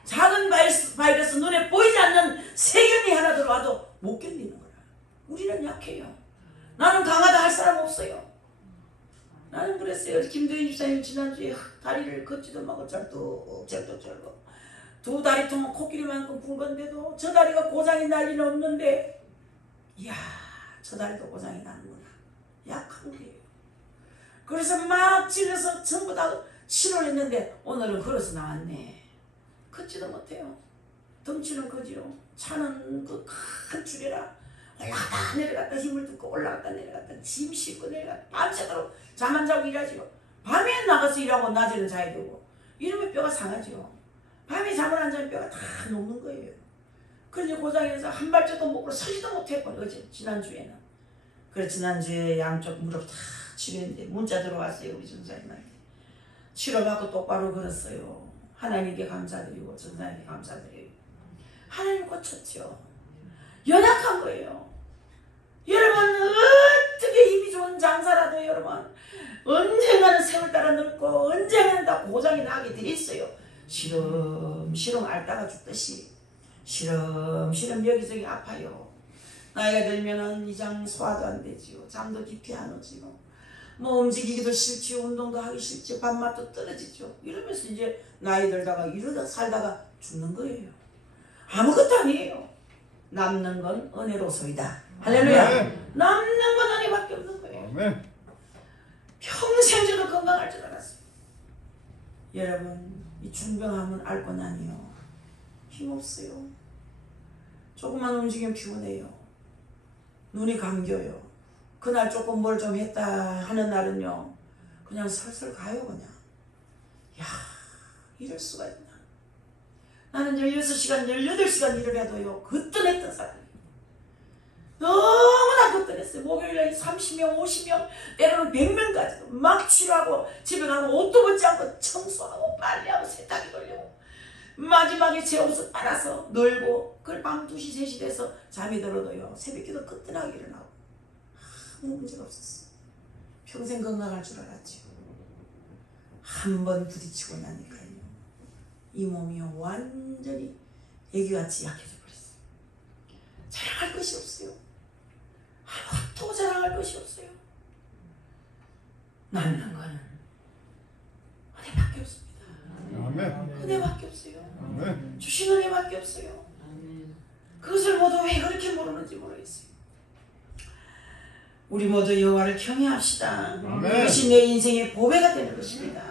작은 바이러스 눈에 보이지 않는 세균이 하나 들어와도 못 견디는 거야. 우리는 약해요. 나는 강하다 할 사람 없어요. 나는 그랬어요. 김도인 집사님 지난주에 다리를 걷지도 말고 짤뚝 쩔고 2 다리 통은 코끼리만큼 굵은데도 저 다리가 고장이 날 리는 없는데 이야 저 다리도 고장이 나는구나. 약한 거예요. 그래서 막 찔러서 전부 다 치료를 했는데 오늘은 걸어서 나왔네. 걷지도 못해요. 덩치는 거지요. 차는 그 큰 줄에라 올라갔다 내려갔다 힘을 듣고 올라갔다 내려갔다 짐 싣고 내려갔다 밤새도록 잠 안 자고 일하지요. 밤에 나가서 일하고 낮에는 자야 되고 이러면 뼈가 상하지요. 밤에 잠을 안 자면 뼈가 다 녹는 거예요. 그래서 고장에서 한 발짝도 못 걸어 서지도 못했고 어제 지난주에는. 그래 지난주에 양쪽 무릎 다 치료했는데 문자 들어왔어요. 우리 전사님한테. 치료받고 똑바로 걸었어요. 하나님께 감사드리고 전사님께 감사드려요. 하나님 고쳤죠. 연약한 거예요. 여러분 어떻게 힘이 좋은 장사라도 여러분 언젠가는 세월 따라 늙고 언젠가는 다 고장이 나게 돼 있어요. 시름시름 앓다가 죽듯이 시름시름 여기저기 아파요. 나이가 들면은 이장 소화도 안 되지요. 잠도 깊이 안 오지요. 뭐 움직이기도 싫지, 운동도 하기 싫지, 밥맛도 떨어지죠. 이러면서 이제 나이 들다가 이러다 살다가 죽는 거예요. 아무것도 아니에요. 남는 건 은혜로소이다. 할렐루야. 남는 건 은혜밖에 없는 거예요. 아멘. 평생 저도 건강할 줄 알았어요. 여러분, 이 중병하면 알 거 아니에요. 힘없어요. 조금만 움직이면 피곤해요. 눈이 감겨요. 그날 조금 뭘 좀 했다 하는 날은요, 그냥 설설 가요. 그냥. 야, 이럴 수가 있나. 나는 16시간 18시간 일을 해도요 거뜬했던 사람이에요. 너무나 거뜬했어요. 목요일에 30명 50명 때로는 100명까지도 막 치료하고 집에 가면 옷도 벗지 않고 청소하고 빨래하고 세탁기 돌리고 마지막에 제 옷을 빨아서 널고 그걸 밤 2시 3시 돼서 잠이 들어도요 새벽기도 거뜬하게 일어나고 아무 문제가 없었어요. 평생 건강할 줄 알았죠. 한 번 부딪히고 나니까요 이 몸이요 완전히 애기같이 약해져 버렸어요. 자랑할 것이 없어요. 아무것도 자랑할 것이 없어요. 남는 거는 은혜밖에 없습니다. 아멘. 은혜밖에 없어요. 아멘. 주신 은혜밖에 없어요. 그것을 모두 왜 그렇게 모르는지 모르겠어요. 우리 모두 여호와를 경외합시다. 이것이 내 인생의 보배가 되는 것입니다.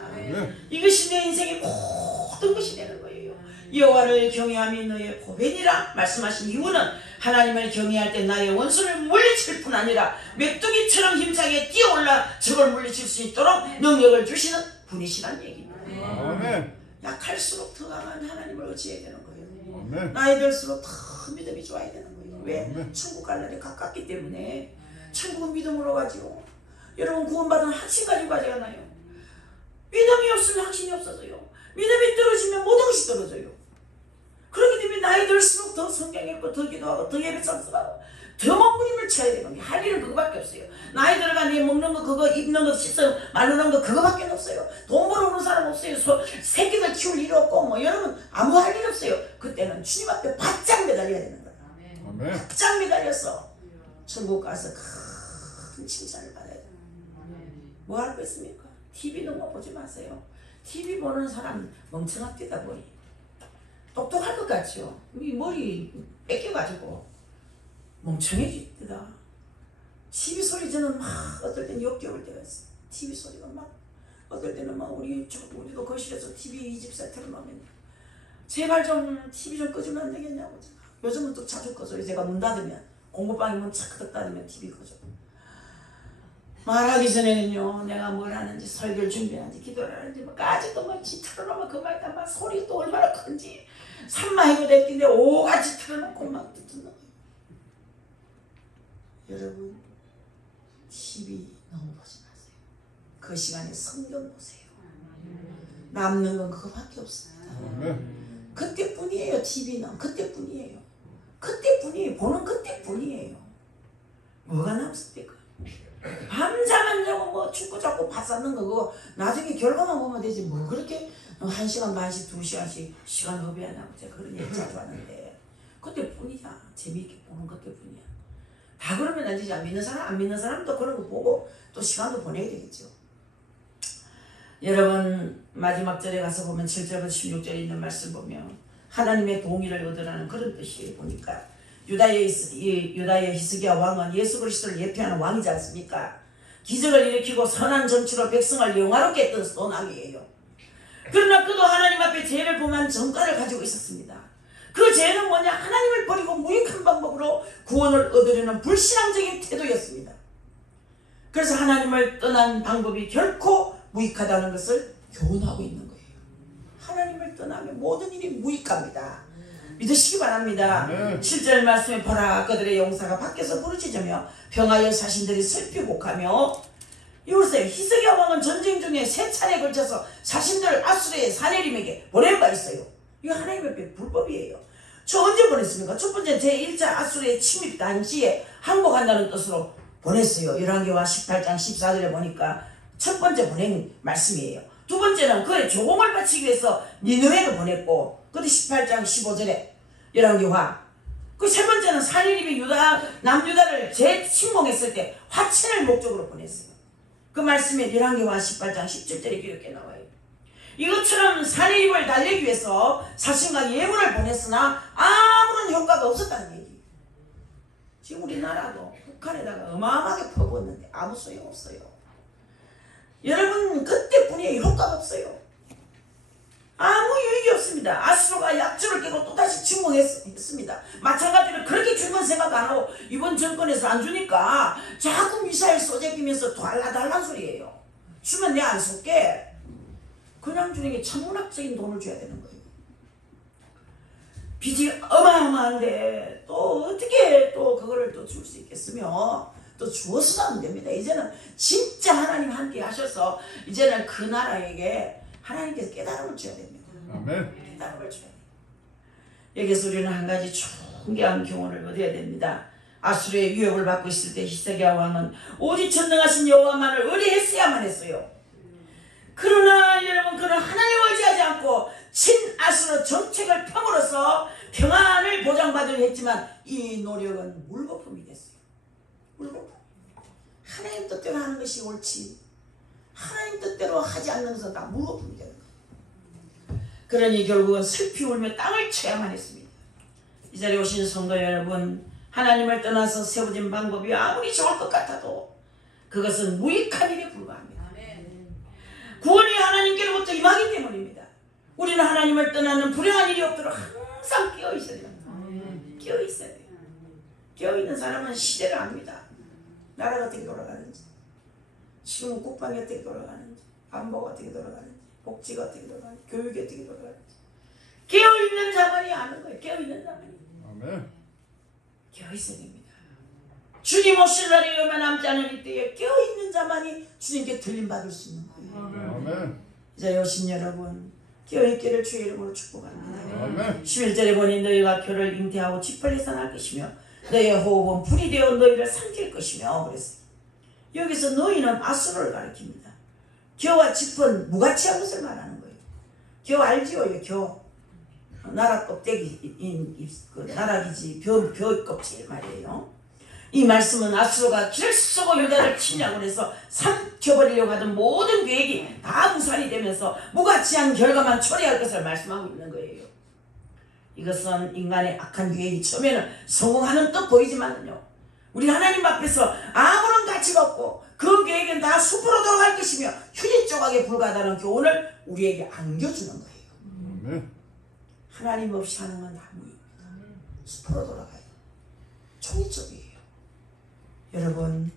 이것이 내 인생의 모든 것이 되는 거예요. 여호와를 경외함이 너의 보배니라 말씀하신 이유는 하나님을 경외할 때 나의 원수를 물리칠 뿐 아니라 메뚜기처럼 힘차게 뛰어올라 적을 물리칠 수 있도록 능력을 주시는 분이시란 얘기입니다. 아멘. 약할수록 더 강한 하나님을 의지해야 되는 거예요. 아멘. 나이 들수록 더 믿음이 좋아야 되는 거예요. 왜? 아멘. 천국 갈 날이 가깝기 때문에. 천국은 믿음으로 가지요. 여러분 구원받은 확신 가지고 가잖아요. 믿음이 없으면 확신이 없어져요. 믿음이 떨어지면 모든 것이 떨어져요. 그렇기 때문에 나이 들수록 더 성경 읽고 더 기도하고 더 예배 참석하고 더 몸부림을 쳐야 되는 게 할 일은 그거밖에 없어요. 나이 들어가 내 먹는 거 그거 입는 거 씻어 마르는 거 그거밖에 없어요. 돈 벌어오는 사람 없어요. 새끼들 키울 일 없고 뭐 여러분 아무 할 일 없어요. 그때는 주님 앞에 바짝 매달려야 되는 거예요. 아멘. 바짝 매달려서 천국 가서 큰 칭찬을 받아야 돼요. 뭐 할 거 있습니까? TV 너무 보지 마세요. TV 보는 사람 멍청합니다. 머리 똑똑할 것 같죠? 이 머리 뺏겨가지고 멍청해집니다. TV 소리 저는 막 어떨 때는 역겨울 때가 있어요. TV 소리가 막 어떨 때는 막 우리도 거실에서 TV 2집 틀어놓으면 제발 좀 TV 좀 꺼주면 안 되겠냐고. 요즘은 또 자주 꺼져요. 제가 문 닫으면 공부방에 문 착 닫으면 TV 꺼져. 말하기 전에는요 내가 뭘 하는지 설교를 준비하는지 기도를 하는지 막 아직도 막 지 틀어놓으면 그만이다. 막 소리 또 얼마나 큰지 산마해도 됐긴데 오같이 틀어놓고 막 듣는 거예요. 여러분 TV 너무 보지 마세요. 그 시간에 성경 보세요. 남는 건 그거밖에 없습니다. 그때뿐이에요. TV는 그때뿐이에요. 그때뿐이에요. 보는 그때뿐이에요. 뭐가 남습니까? 밤잠 안 자고 뭐 축구 잡고 밥 쌓는 거 그거 나중에 결과만 보면 되지 뭐 그렇게 1시간 반씩 2시간씩 시간 허비하냐고 제가 그런 얘기 자주 하는데 그때뿐이야. 재미있게 보는 그때뿐이야. 다 그러면 안 되지. 안 믿는 사람도 그런 거 보고 또 시간도 보내야 되겠죠. 여러분 마지막 절에 가서 보면 7절부터 16절에 있는 말씀 보면 하나님의 동의를 얻으라는 그런 뜻이에요. 보니까 유다의 히스기야 왕은 예수 그리스도를 예표하는 왕이지 않습니까? 기적을 일으키고 선한 정치로 백성을 영화롭게 했던 왕이에요. 그러나 그도 하나님 앞에 죄를 범한 전과를 가지고 있었습니다. 그 죄는 뭐냐? 하나님을 버리고 무익한 방법으로 구원을 얻으려는 불신앙적인 태도였습니다. 그래서 하나님을 떠난 방법이 결코 무익하다는 것을 교훈하고 있는 거예요. 하나님을 떠나면 모든 일이 무익합니다. 믿으시기 바랍니다. 7절 말씀에 보라 그들의 용사가 밖에서 부르짖으며 평하여 자신들이 슬피 곡하며 이보세요. 히스기야 왕은 전쟁 중에 3차례에 걸쳐서 자신들을 아수르의 사내림에게 보낸 바 있어요. 이거 하나님의 불법이에요. 저 언제 보냈습니까? 첫 번째 제1차 아수르의 침입 당시에 항복한다는 뜻으로 보냈어요. 열왕기와 18장 14절에 보니까 첫 번째 보낸 말씀이에요. 두 번째는 그의 조공을 바치기 위해서 니느웨를 보냈고 그것도 18장 15절에 열왕기화. 그 세 번째는 사내림이 남유다를 재침공했을 때 화친을 목적으로 보냈어요. 그 말씀에 열왕기와 18장 17절에 이렇게 나와요. 이것처럼 산의 입을 달래기 위해서 사신과 예물을 보냈으나 아무런 효과가 없었다는 얘기. 지금 우리나라도 북한에다가 어마어마하게 퍼부었는데 아무 소용없어요. 여러분 그때뿐이에요. 효과가 없어요. 아무 유익이 없습니다. 아수르가 약조를 깨고 또다시 침공했습니다. 마찬가지로 그렇게 줄 건 생각 안 하고 이번 정권에서 안 주니까 자꾸 미사일 쏘재끼면서 달라달란 소리예요. 주면 내 안 쏠게. 그냥 주는 게 천문학적인 돈을 줘야 되는 거예요. 빚이 어마어마한데 또 어떻게 또 그거를 또 줄 수 있겠으며 또 주어서는 안 됩니다. 이제는 진짜 하나님 함께 하셔서 이제는 그 나라에게 하나님께서 깨달음을 줘야 됩니다. 아멘. 깨달음을 줘야 됩니다. 여기서 우리는 한 가지 존귀한 교훈을 얻어야 됩니다. 아수르의 위협을 받고 있을 때 히스기야 왕은 오직 전능하신 여호와만을 의뢰했어야만 했어요. 그러나 여러분 그는 하나님을 의지하지 않고 친아수르 정책을 펴므로써 평안을 보장받으려 했지만 이 노력은 물거품이 됐어요. 물거품. 하나님 뜻대로 하는 것이 옳지 하나님 뜻대로 하지 않는 것은 다 물거품이 되는 거예요. 그러니 결국은 슬피 울며 땅을 쳐야만 했습니다. 이 자리에 오신 성도 여러분, 하나님을 떠나서 세워진 방법이 아무리 좋을 것 같아도 그것은 무익한 일에 불과합니다. 구원이 하나님께로부터 임하기 때문입니다. 우리는 하나님을 떠나는 불행한 일이 없도록 항상 깨어있어야 됩니다. 깨어있어야 돼요. 깨어있는 사람은 시대를 압니다. 나라가 어떻게 돌아가는지, 지금 국방이 어떻게 돌아가는지, 안보가 어떻게 돌아가는지, 복지가 어떻게 돌아가는지, 교육이 어떻게 돌아가는지. 깨어있는 자만이 아는 거예요. 깨어있는 자만이. 아멘. 깨어있어야 됩니다. 주님 오실 날이 얼마 남지 않은 이때에 깨어있는 자만이 주님께 들림받을 수 있는 거예요. 아멘. 이 자리에 오신 여러분, 깨어있기를 주의 이름으로 축복합니다. 아멘. 11절에 보니 너희가 겨를 잉태하고 지펄리서 날 것이며 너희의 호흡은 불이 되어 너희를 삼킬 것이며 그랬어요. 여기서 너희는 아수르를 가리킵니다. 겨와 짚은 무가치한 것을 말하는 거예요. 겨 알지요? 겨. 나라 껍데기, 그 나락이지 벼 껍질 말이에요. 이 말씀은 아수르가 길을 쏘고 유다를 침략을 해서 삼켜버리려고 하던 모든 계획이 다 무산이 되면서 무가치한 결과만 초래할 것을 말씀하고 있는 거예요. 이것은 인간의 악한 계획이 처음에는 성공하는 듯 보이지만요, 우리 하나님 앞에서 아무런 가치가 없고 그 계획은 다 숲으로 돌아갈 것이며 휴지 조각에 불과하다는 교훈을 우리에게 안겨주는 거예요. 아멘. 하나님 없이 하는 건 나무입니다. 숲으로 돌아가요. 총이쪽이에요. 여러분,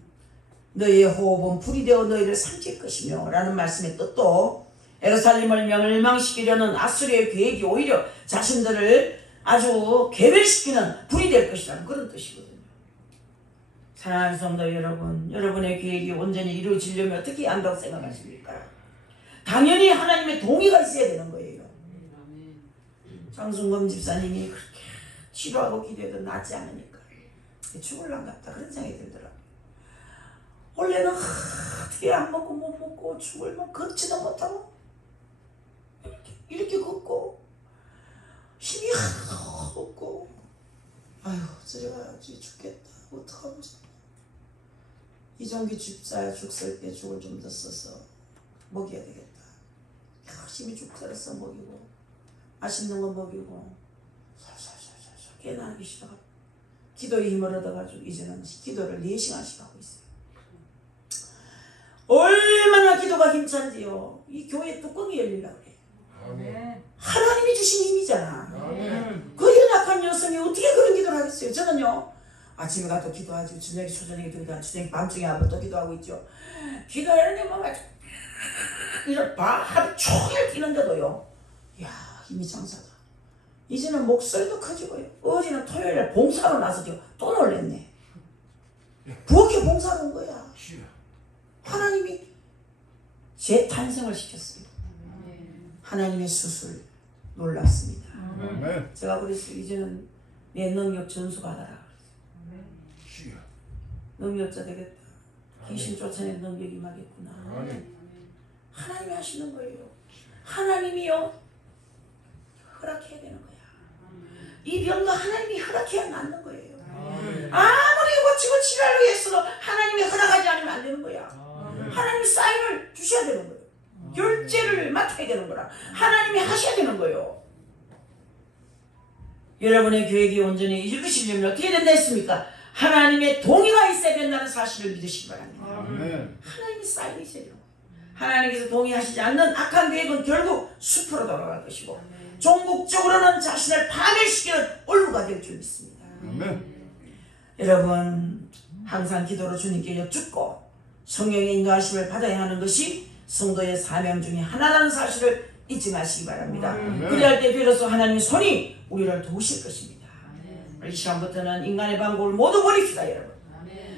너희의 호흡은 불이 되어 너희를 삼킬 것이며 라는 말씀의 뜻도 예루살렘을 멸망시키려는 아수르의 계획이 오히려 자신들을 아주 괴멸시키는 불이 될 것이라는 그런 뜻이거든요. 사랑하는 성도 여러분, 여러분의 계획이 온전히 이루어지려면 어떻게 한다고 생각하십니까? 당연히 하나님의 동의가 있어야 되는 거예요. 장순검 집사님이 그렇게 치료하고 기도해도 낫지 않으니까 죽을랑 같다 그런 생각이 들더라고요. 원래는 어떻게 안 먹고 못 먹고 죽을 뭐 걷지도 못하고 이렇게 걷고 힘이 하나도 없고 아휴 저래가지고 죽겠다 어떡하고 이종기 집사야 죽 쓸 때 죽을 좀 더 써서 먹여야 되겠다. 열심히 죽 썰어서 먹이고 맛있는 거 먹이고 살살살살 깨어나기 시작하고 기도의 힘을 얻어가지고 이제는 기도를 4시간씩 하고 있어요. 얼마나 기도가 힘찬지요. 이 교회 뚜껑이 열리려고 그래. 아멘. 하나님이 주신 힘이잖아. 아멘. 그 연약한 여성이 어떻게 그런 기도를 하겠어요. 저는요 아침에 가도 기도하지, 저녁에 초저녁에 기도하지, 저녁에 밤중에 한번 또 기도하고 있죠. 기도하는데 뭐 이런 하루 종일 뛰는데도요, 이야 힘이 장사다. 이제는 목소리도 커지고요. 어제는 토요일에 봉사로 나서죠. 또 놀랬네. 부엌에 봉사로 온 거야. 하나님이 재탄생을 시켰어요. 하나님의 수술 놀랍습니다. 아멘. 제가 그랬어요. 이제는 내 능력 전수받아라. 능력자 되겠다. 귀신 쫓아내는 능력이 임하겠구나. 하나님이 하시는 거예요. 하나님이요 허락해야 되는 거야. 이 병도 하나님이 허락해야 낫는 거예요. 아무리 고치고 치료하려고 했어도 하나님이 허락하지 않으면 안 되는 거야. 하나님이 사인을 주셔야 되는 거예요. 결제를 맡아야 되는 거라. 하나님이 하셔야 되는 거예요. 여러분의 계획이 온전히 이루어지려면 어떻게 된다 했습니까? 하나님의 동의가 있어야 된다는 사실을 믿으시기 바랍니다. 하나님이 사인이 있어야 돼요. 하나님께서 동의하시지 않는 악한 계획은 결국 숲으로 돌아갈 것이고 종국적으로는 자신을 파멸시키는 올무가 될 줄 믿습니다. 여러분 항상 기도로 주님께 여쭙고 성령의 인도하심을 받아야 하는 것이 성도의 사명 중에 하나라는 사실을 잊지 마시기 바랍니다. 그리할 때 비로소 하나님의 손이 우리를 도우실 것입니다. 이 시간부터는 인간의 방법을 모두 버립시다 여러분.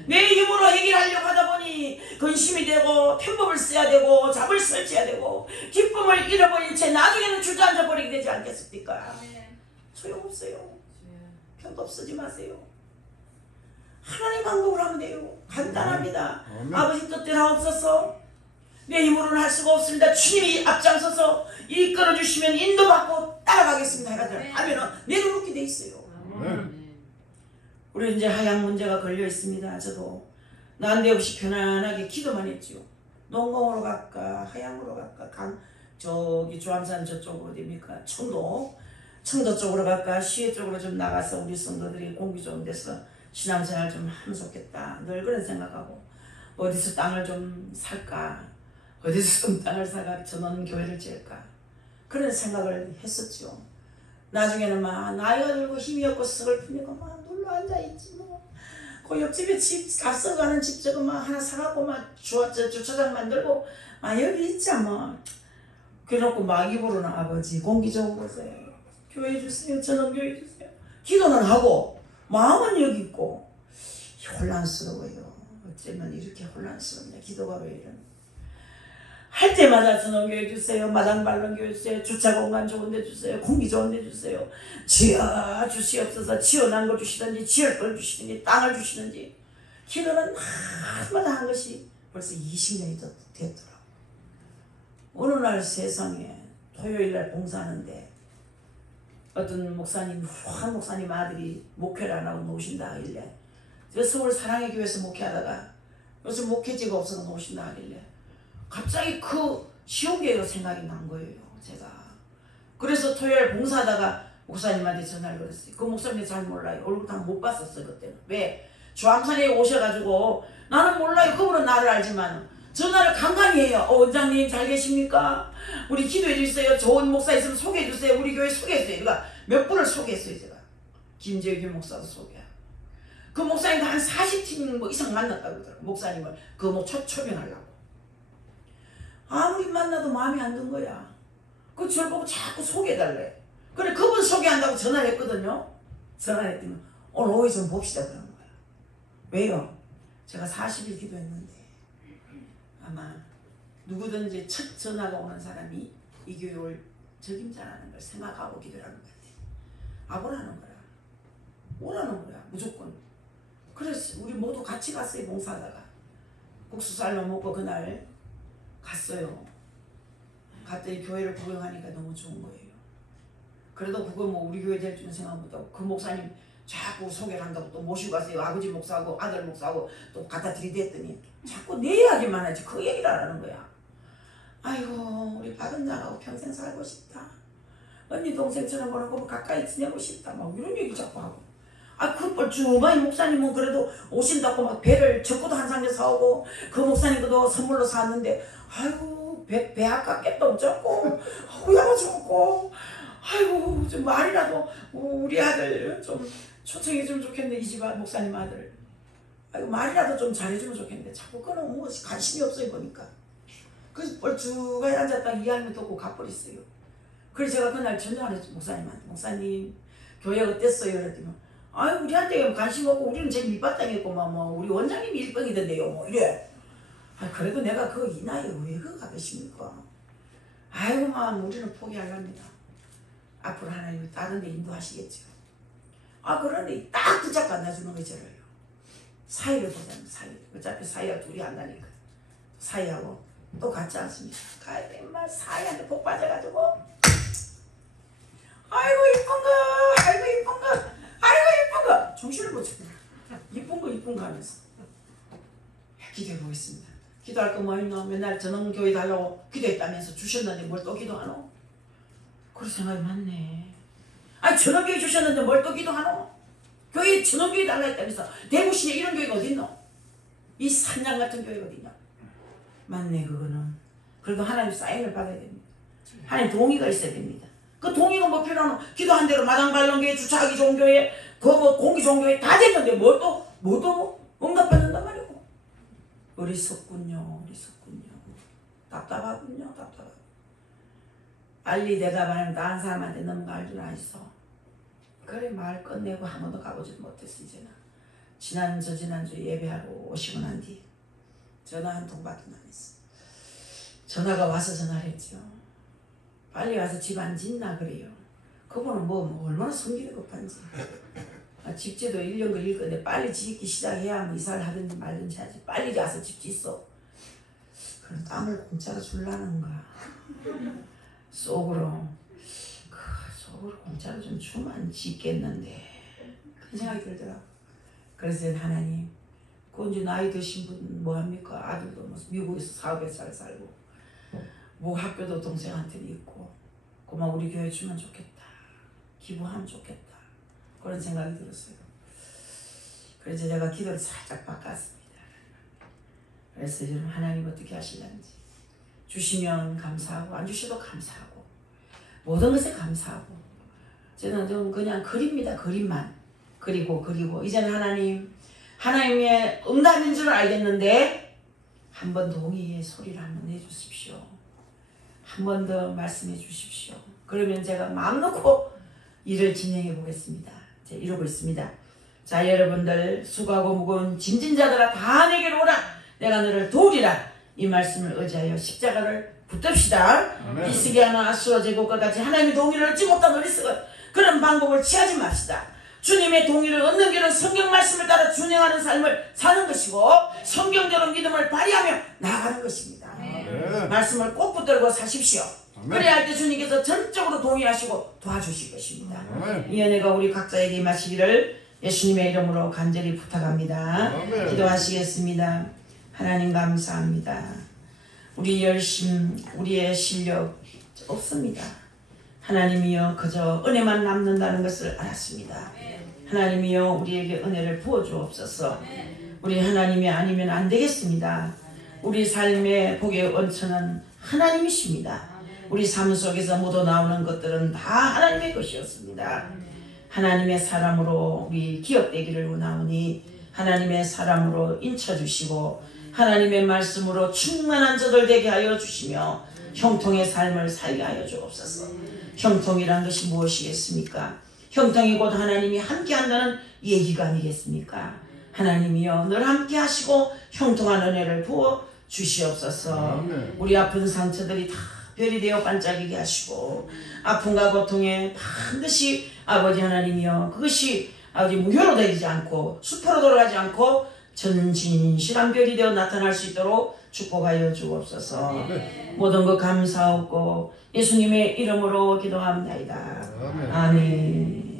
내 힘으로 해결하려고 하다 보니 근심이 되고 편법을 써야 되고 잡을 설치해야 되고 기쁨을 잃어버린 채 나중에는 주저앉아 버리게 되지 않겠습니까? 소용없어요. 편법 쓰지 마세요. 하나님 방법으로 하면 돼요. 간단합니다. 아버지 뜻대로 하옵소서. 내 힘으로는 할 수가 없습니다. 주님이 앞장서서 이끌어 주시면 인도받고 따라가겠습니다. 하면은 내려놓게 돼 있어요. 우리 이제 하향 문제가 걸려 있습니다. 저도 난데없이 편안하게 기도만 했죠. 농공으로 갈까 하향으로 갈까 저기 주암산 저쪽으로 어디입니까? 청도 쪽으로 갈까 시외 쪽으로 좀 나가서 우리 성도들이 공기 좋은 데서 신앙생활 좀 하면 좋겠다. 늘 그런 생각하고 어디서 땅을 좀 살까 어디서 좀 땅을 사가 전원 교회를 지을까 그런 생각을 했었죠. 나중에는 막 나이가 들고 힘이 없고 서글프니까 막 눌러 앉아있지 뭐. 그 옆집에 집 앞서가는 집 저거 막 하나 사갖고 막 주차장 만들고 막 여기 있자 뭐. 그래놓고 막 입으로는 아버지 공기 좋은 곳에 교회 주세요. 전원 교회 주세요. 기도는 하고 마음은 여기 있고 혼란스러워요. 어쩌면 이렇게 혼란스럽냐. 기도가 왜 이러냐. 할 때마다 전원교회 주세요. 마당발론교회 주세요. 주차공간 좋은데 주세요. 공기 좋은데 주세요. 지어 주시옵소서. 지어난 걸 주시든지 지을 걸 주시든지 땅을 주시든지 기도는 날마다 한 것이 벌써 20년이 됐더라고요. 어느 날 세상에 토요일날 봉사하는데 어떤 목사님, 한 목사님 아들이 목회를 안 하고 노신다 하길래 서울 사랑의 교회에서 목회하다가 요즘 목회지가 없어서 노신다 하길래 갑자기 그 시험계획가 생각이 난 거예요. 제가 그래서 토요일 봉사하다가 목사님한테 전화를 걸었어요. 그 목사님 잘 몰라요. 얼굴 다 못 봤었어요 그때는. 왜? 주암산에 오셔가지고 나는 몰라요. 그분은 나를 알지만 전화를 간간히 해요. 원장님 잘 계십니까? 우리 기도해 주세요. 좋은 목사 있으면 소개해 주세요. 우리 교회 소개했어요. 그러니까 몇 분을 소개했어요. 제가 김재규 목사도 소개하고 그 목사님도 한 40팀 뭐 이상 만났다고 그러더라고요. 목사님을 그 뭐 초빙하려고. 아무리 만나도 마음에 안 든 거야. 그 저를 보고 자꾸 소개해달래. 그래 그분 소개한다고 전화를 했거든요. 전화를 했더니 오늘 오후 좀 봅시다 그러는 거야. 왜요? 제가 40일 기도했는데 아마 누구든지 첫 전화가 오는 사람이 이 교회 올 적임자라는 걸 생각하고 기도를 하는 것 같아. 오라는 거야. 오라는 거야. 무조건. 그래서 우리 모두 같이 갔어요. 봉사하다가. 국수 삶아 먹고 그날 갔어요. 갔더니 교회를 구경하니까 너무 좋은 거예요. 그래도 그거 뭐 우리 교회 될 줄은 생각 못하고 그 목사님 자꾸 소개를 한다고 또 모시고 가세요. 아버지 목사하고 아들 목사하고 또 갖다 들이댔더니 자꾸 내 이야기만 하지 그 얘기를 안 하는 거야. 아이고 우리 박은장하고 평생 살고 싶다. 언니 동생처럼 보는 거 가까이 지내고 싶다. 막 이런 얘기 자꾸 하고. 그 뻘쭘한 목사님은 그래도 오신다고 막 배를 적고도 한 상자 사오고 그 목사님도 선물로 샀는데 아이고 배 아깝겠다 어쩌고 후회가 좋고 아이고 좀 말이라도 우리 아들 좀 초청해주면 좋겠네. 이 집 목사님 아들 아이고 말이라도 좀 잘해주면 좋겠는데 자꾸 그는 뭐 관심이 없어요 보니까. 그래서 뻘쭘하게 앉았다 이해하면 듣고 가버렸어요. 그래서 제가 그날 전화를 했죠. 목사님한테. 목사님 교회 어땠어요? 그랬더니 아유 우리한테 관심 없고 우리는 제 밑바닥이었고만 뭐 우리 원장님이 1등이던데요 뭐 이래. 그래도 내가 그 이 나이에 왜 그거 가겠습니까? 아이고만 우리는 포기하랍니다. 앞으로 하나님이 다른 데 인도하시겠죠. 그런데 딱 붙잡고 안아주는 거 저래요. 사이를 보자면 사이. 어차피 사이하고 둘이 안 가니까. 사이하고 또 같지 않습니까? 가야 인마 사이한테 복 빠져가지고 아이고 이쁜 거 아이고 이쁜 거 아이고 이쁜 거 정신을 못 차려. 이쁜 거 하면서 기도해 보겠습니다. 기도할 거 뭐 있노? 맨날 전원교회 달라고 기도했다면서 주셨는데 뭘 또 기도하노? 그런 생각이 많네. 아니 전원교회 주셨는데 뭘 또 기도하노? 교회 전원교회 달라 했다면서 대구시에 이런 교회가 어딨노? 이 산장 같은 교회가 어딨노? 맞네 그거는. 그래도 하나님 사인을 받아야 됩니다. 하나님 동의가 있어야 됩니다. 그 동의가 뭐 필요하노? 기도한 대로 마당 밟는 교회, 주차하기 좋은 교회, 그 뭐 공기 좋은 교회 다 됐는데 뭘 또 응답받는단 말이고. 어리석군요. 답답하군요. 답답하고. 빨리 대답하면 다른 사람한테 넘어갈 줄 아있어. 그래 말 끝내고 한 번도 가보지 못했어 이제는. 지난주 예배하러 오시고 난 뒤 전화 한 통밖에 안 했어. 전화가 와서 전화를 했죠. 빨리 와서 집 안 짓나 그래요. 그분은 뭐 얼마나 성질이 급한지. 집지도 1년 걸릴 건데 빨리 짓기 시작해야 뭐 이사를 하든지 말든지 하지. 빨리 가서 집 짓어. 그럼 땅을 공짜로 줄라는가. 속으로 공짜로 좀 주면 짓겠는데 그런 생각이 들더라고. 그래서 하나님 그 이제 나이 드신 분 뭐합니까? 아들도 뭐 미국에서 사업에서 잘 살고 뭐 학교도 동생한테는 있고 그만 우리 교회 주면 좋겠다. 기부하면 좋겠다. 그런 생각이 들었어요. 그래서 제가 기도를 살짝 바꿨습니다. 그래서 여러분 하나님 어떻게 하실는지 주시면 감사하고 안 주셔도 감사하고 모든 것에 감사하고 저는 좀 그냥 그립니다. 그림만 그리고 이제는 하나님의 응답인 줄 알겠는데 한 번 동의의 소리를 한번 내주십시오. 한 번 더 말씀해 주십시오. 그러면 제가 마음 놓고 일을 진행해 보겠습니다. 제가 이러고 있습니다. 자 여러분들 수고하고 무거운 짐진 자들아 다 내게로 오라. 내가 너를 도우리라. 이 말씀을 의지하여 십자가를 붙듭시다. 이스기야나 아수와 제국과 같이 하나님의 동의를 얻지 못한 어리석은 그런 방법을 취하지 맙시다. 주님의 동의를 얻는 길은 성경 말씀을 따라 준행하는 삶을 사는 것이고 성경대로 믿음을 발휘하며 나아가는 것입니다. 말씀을 꼭 붙들고 사십시오. 그래야 할 때 주님께서 전적으로 동의하시고 도와주실 것입니다. 이 은혜가 우리 각자에게 임하시기를 예수님의 이름으로 간절히 부탁합니다. 기도하시겠습니다. 하나님 감사합니다. 우리 열심, 우리의 실력 없습니다. 하나님이여 그저 은혜만 남는다는 것을 알았습니다. 하나님이여 우리에게 은혜를 부어주옵소서. 우리 하나님이 아니면 안 되겠습니다. 우리 삶의 복의 원천은 하나님이십니다. 우리 삶 속에서 묻어나오는 것들은 다 하나님의 것이었습니다. 하나님의 사람으로 우리 기억되기를 원하오니 하나님의 사람으로 인쳐주시고 하나님의 말씀으로 충만한 저들 되게 하여 주시며 형통의 삶을 살게 하여 주옵소서. 형통이란 것이 무엇이겠습니까? 형통이 곧 하나님이 함께 한다는 얘기가 아니겠습니까? 하나님이여 늘 함께 하시고 형통한 은혜를 부어 주시옵소서. 우리 아픈 상처들이 다 별이 되어 반짝이게 하시고 아픔과 고통에 반드시 아버지 하나님이여 그것이 아버지 무효로 되지 않고 수포로 돌아가지 않고 전진실한 별이 되어 나타날 수 있도록 축복하여 주옵소서. 모든 것 감사하고 예수님의 이름으로 기도합니다. 아멘.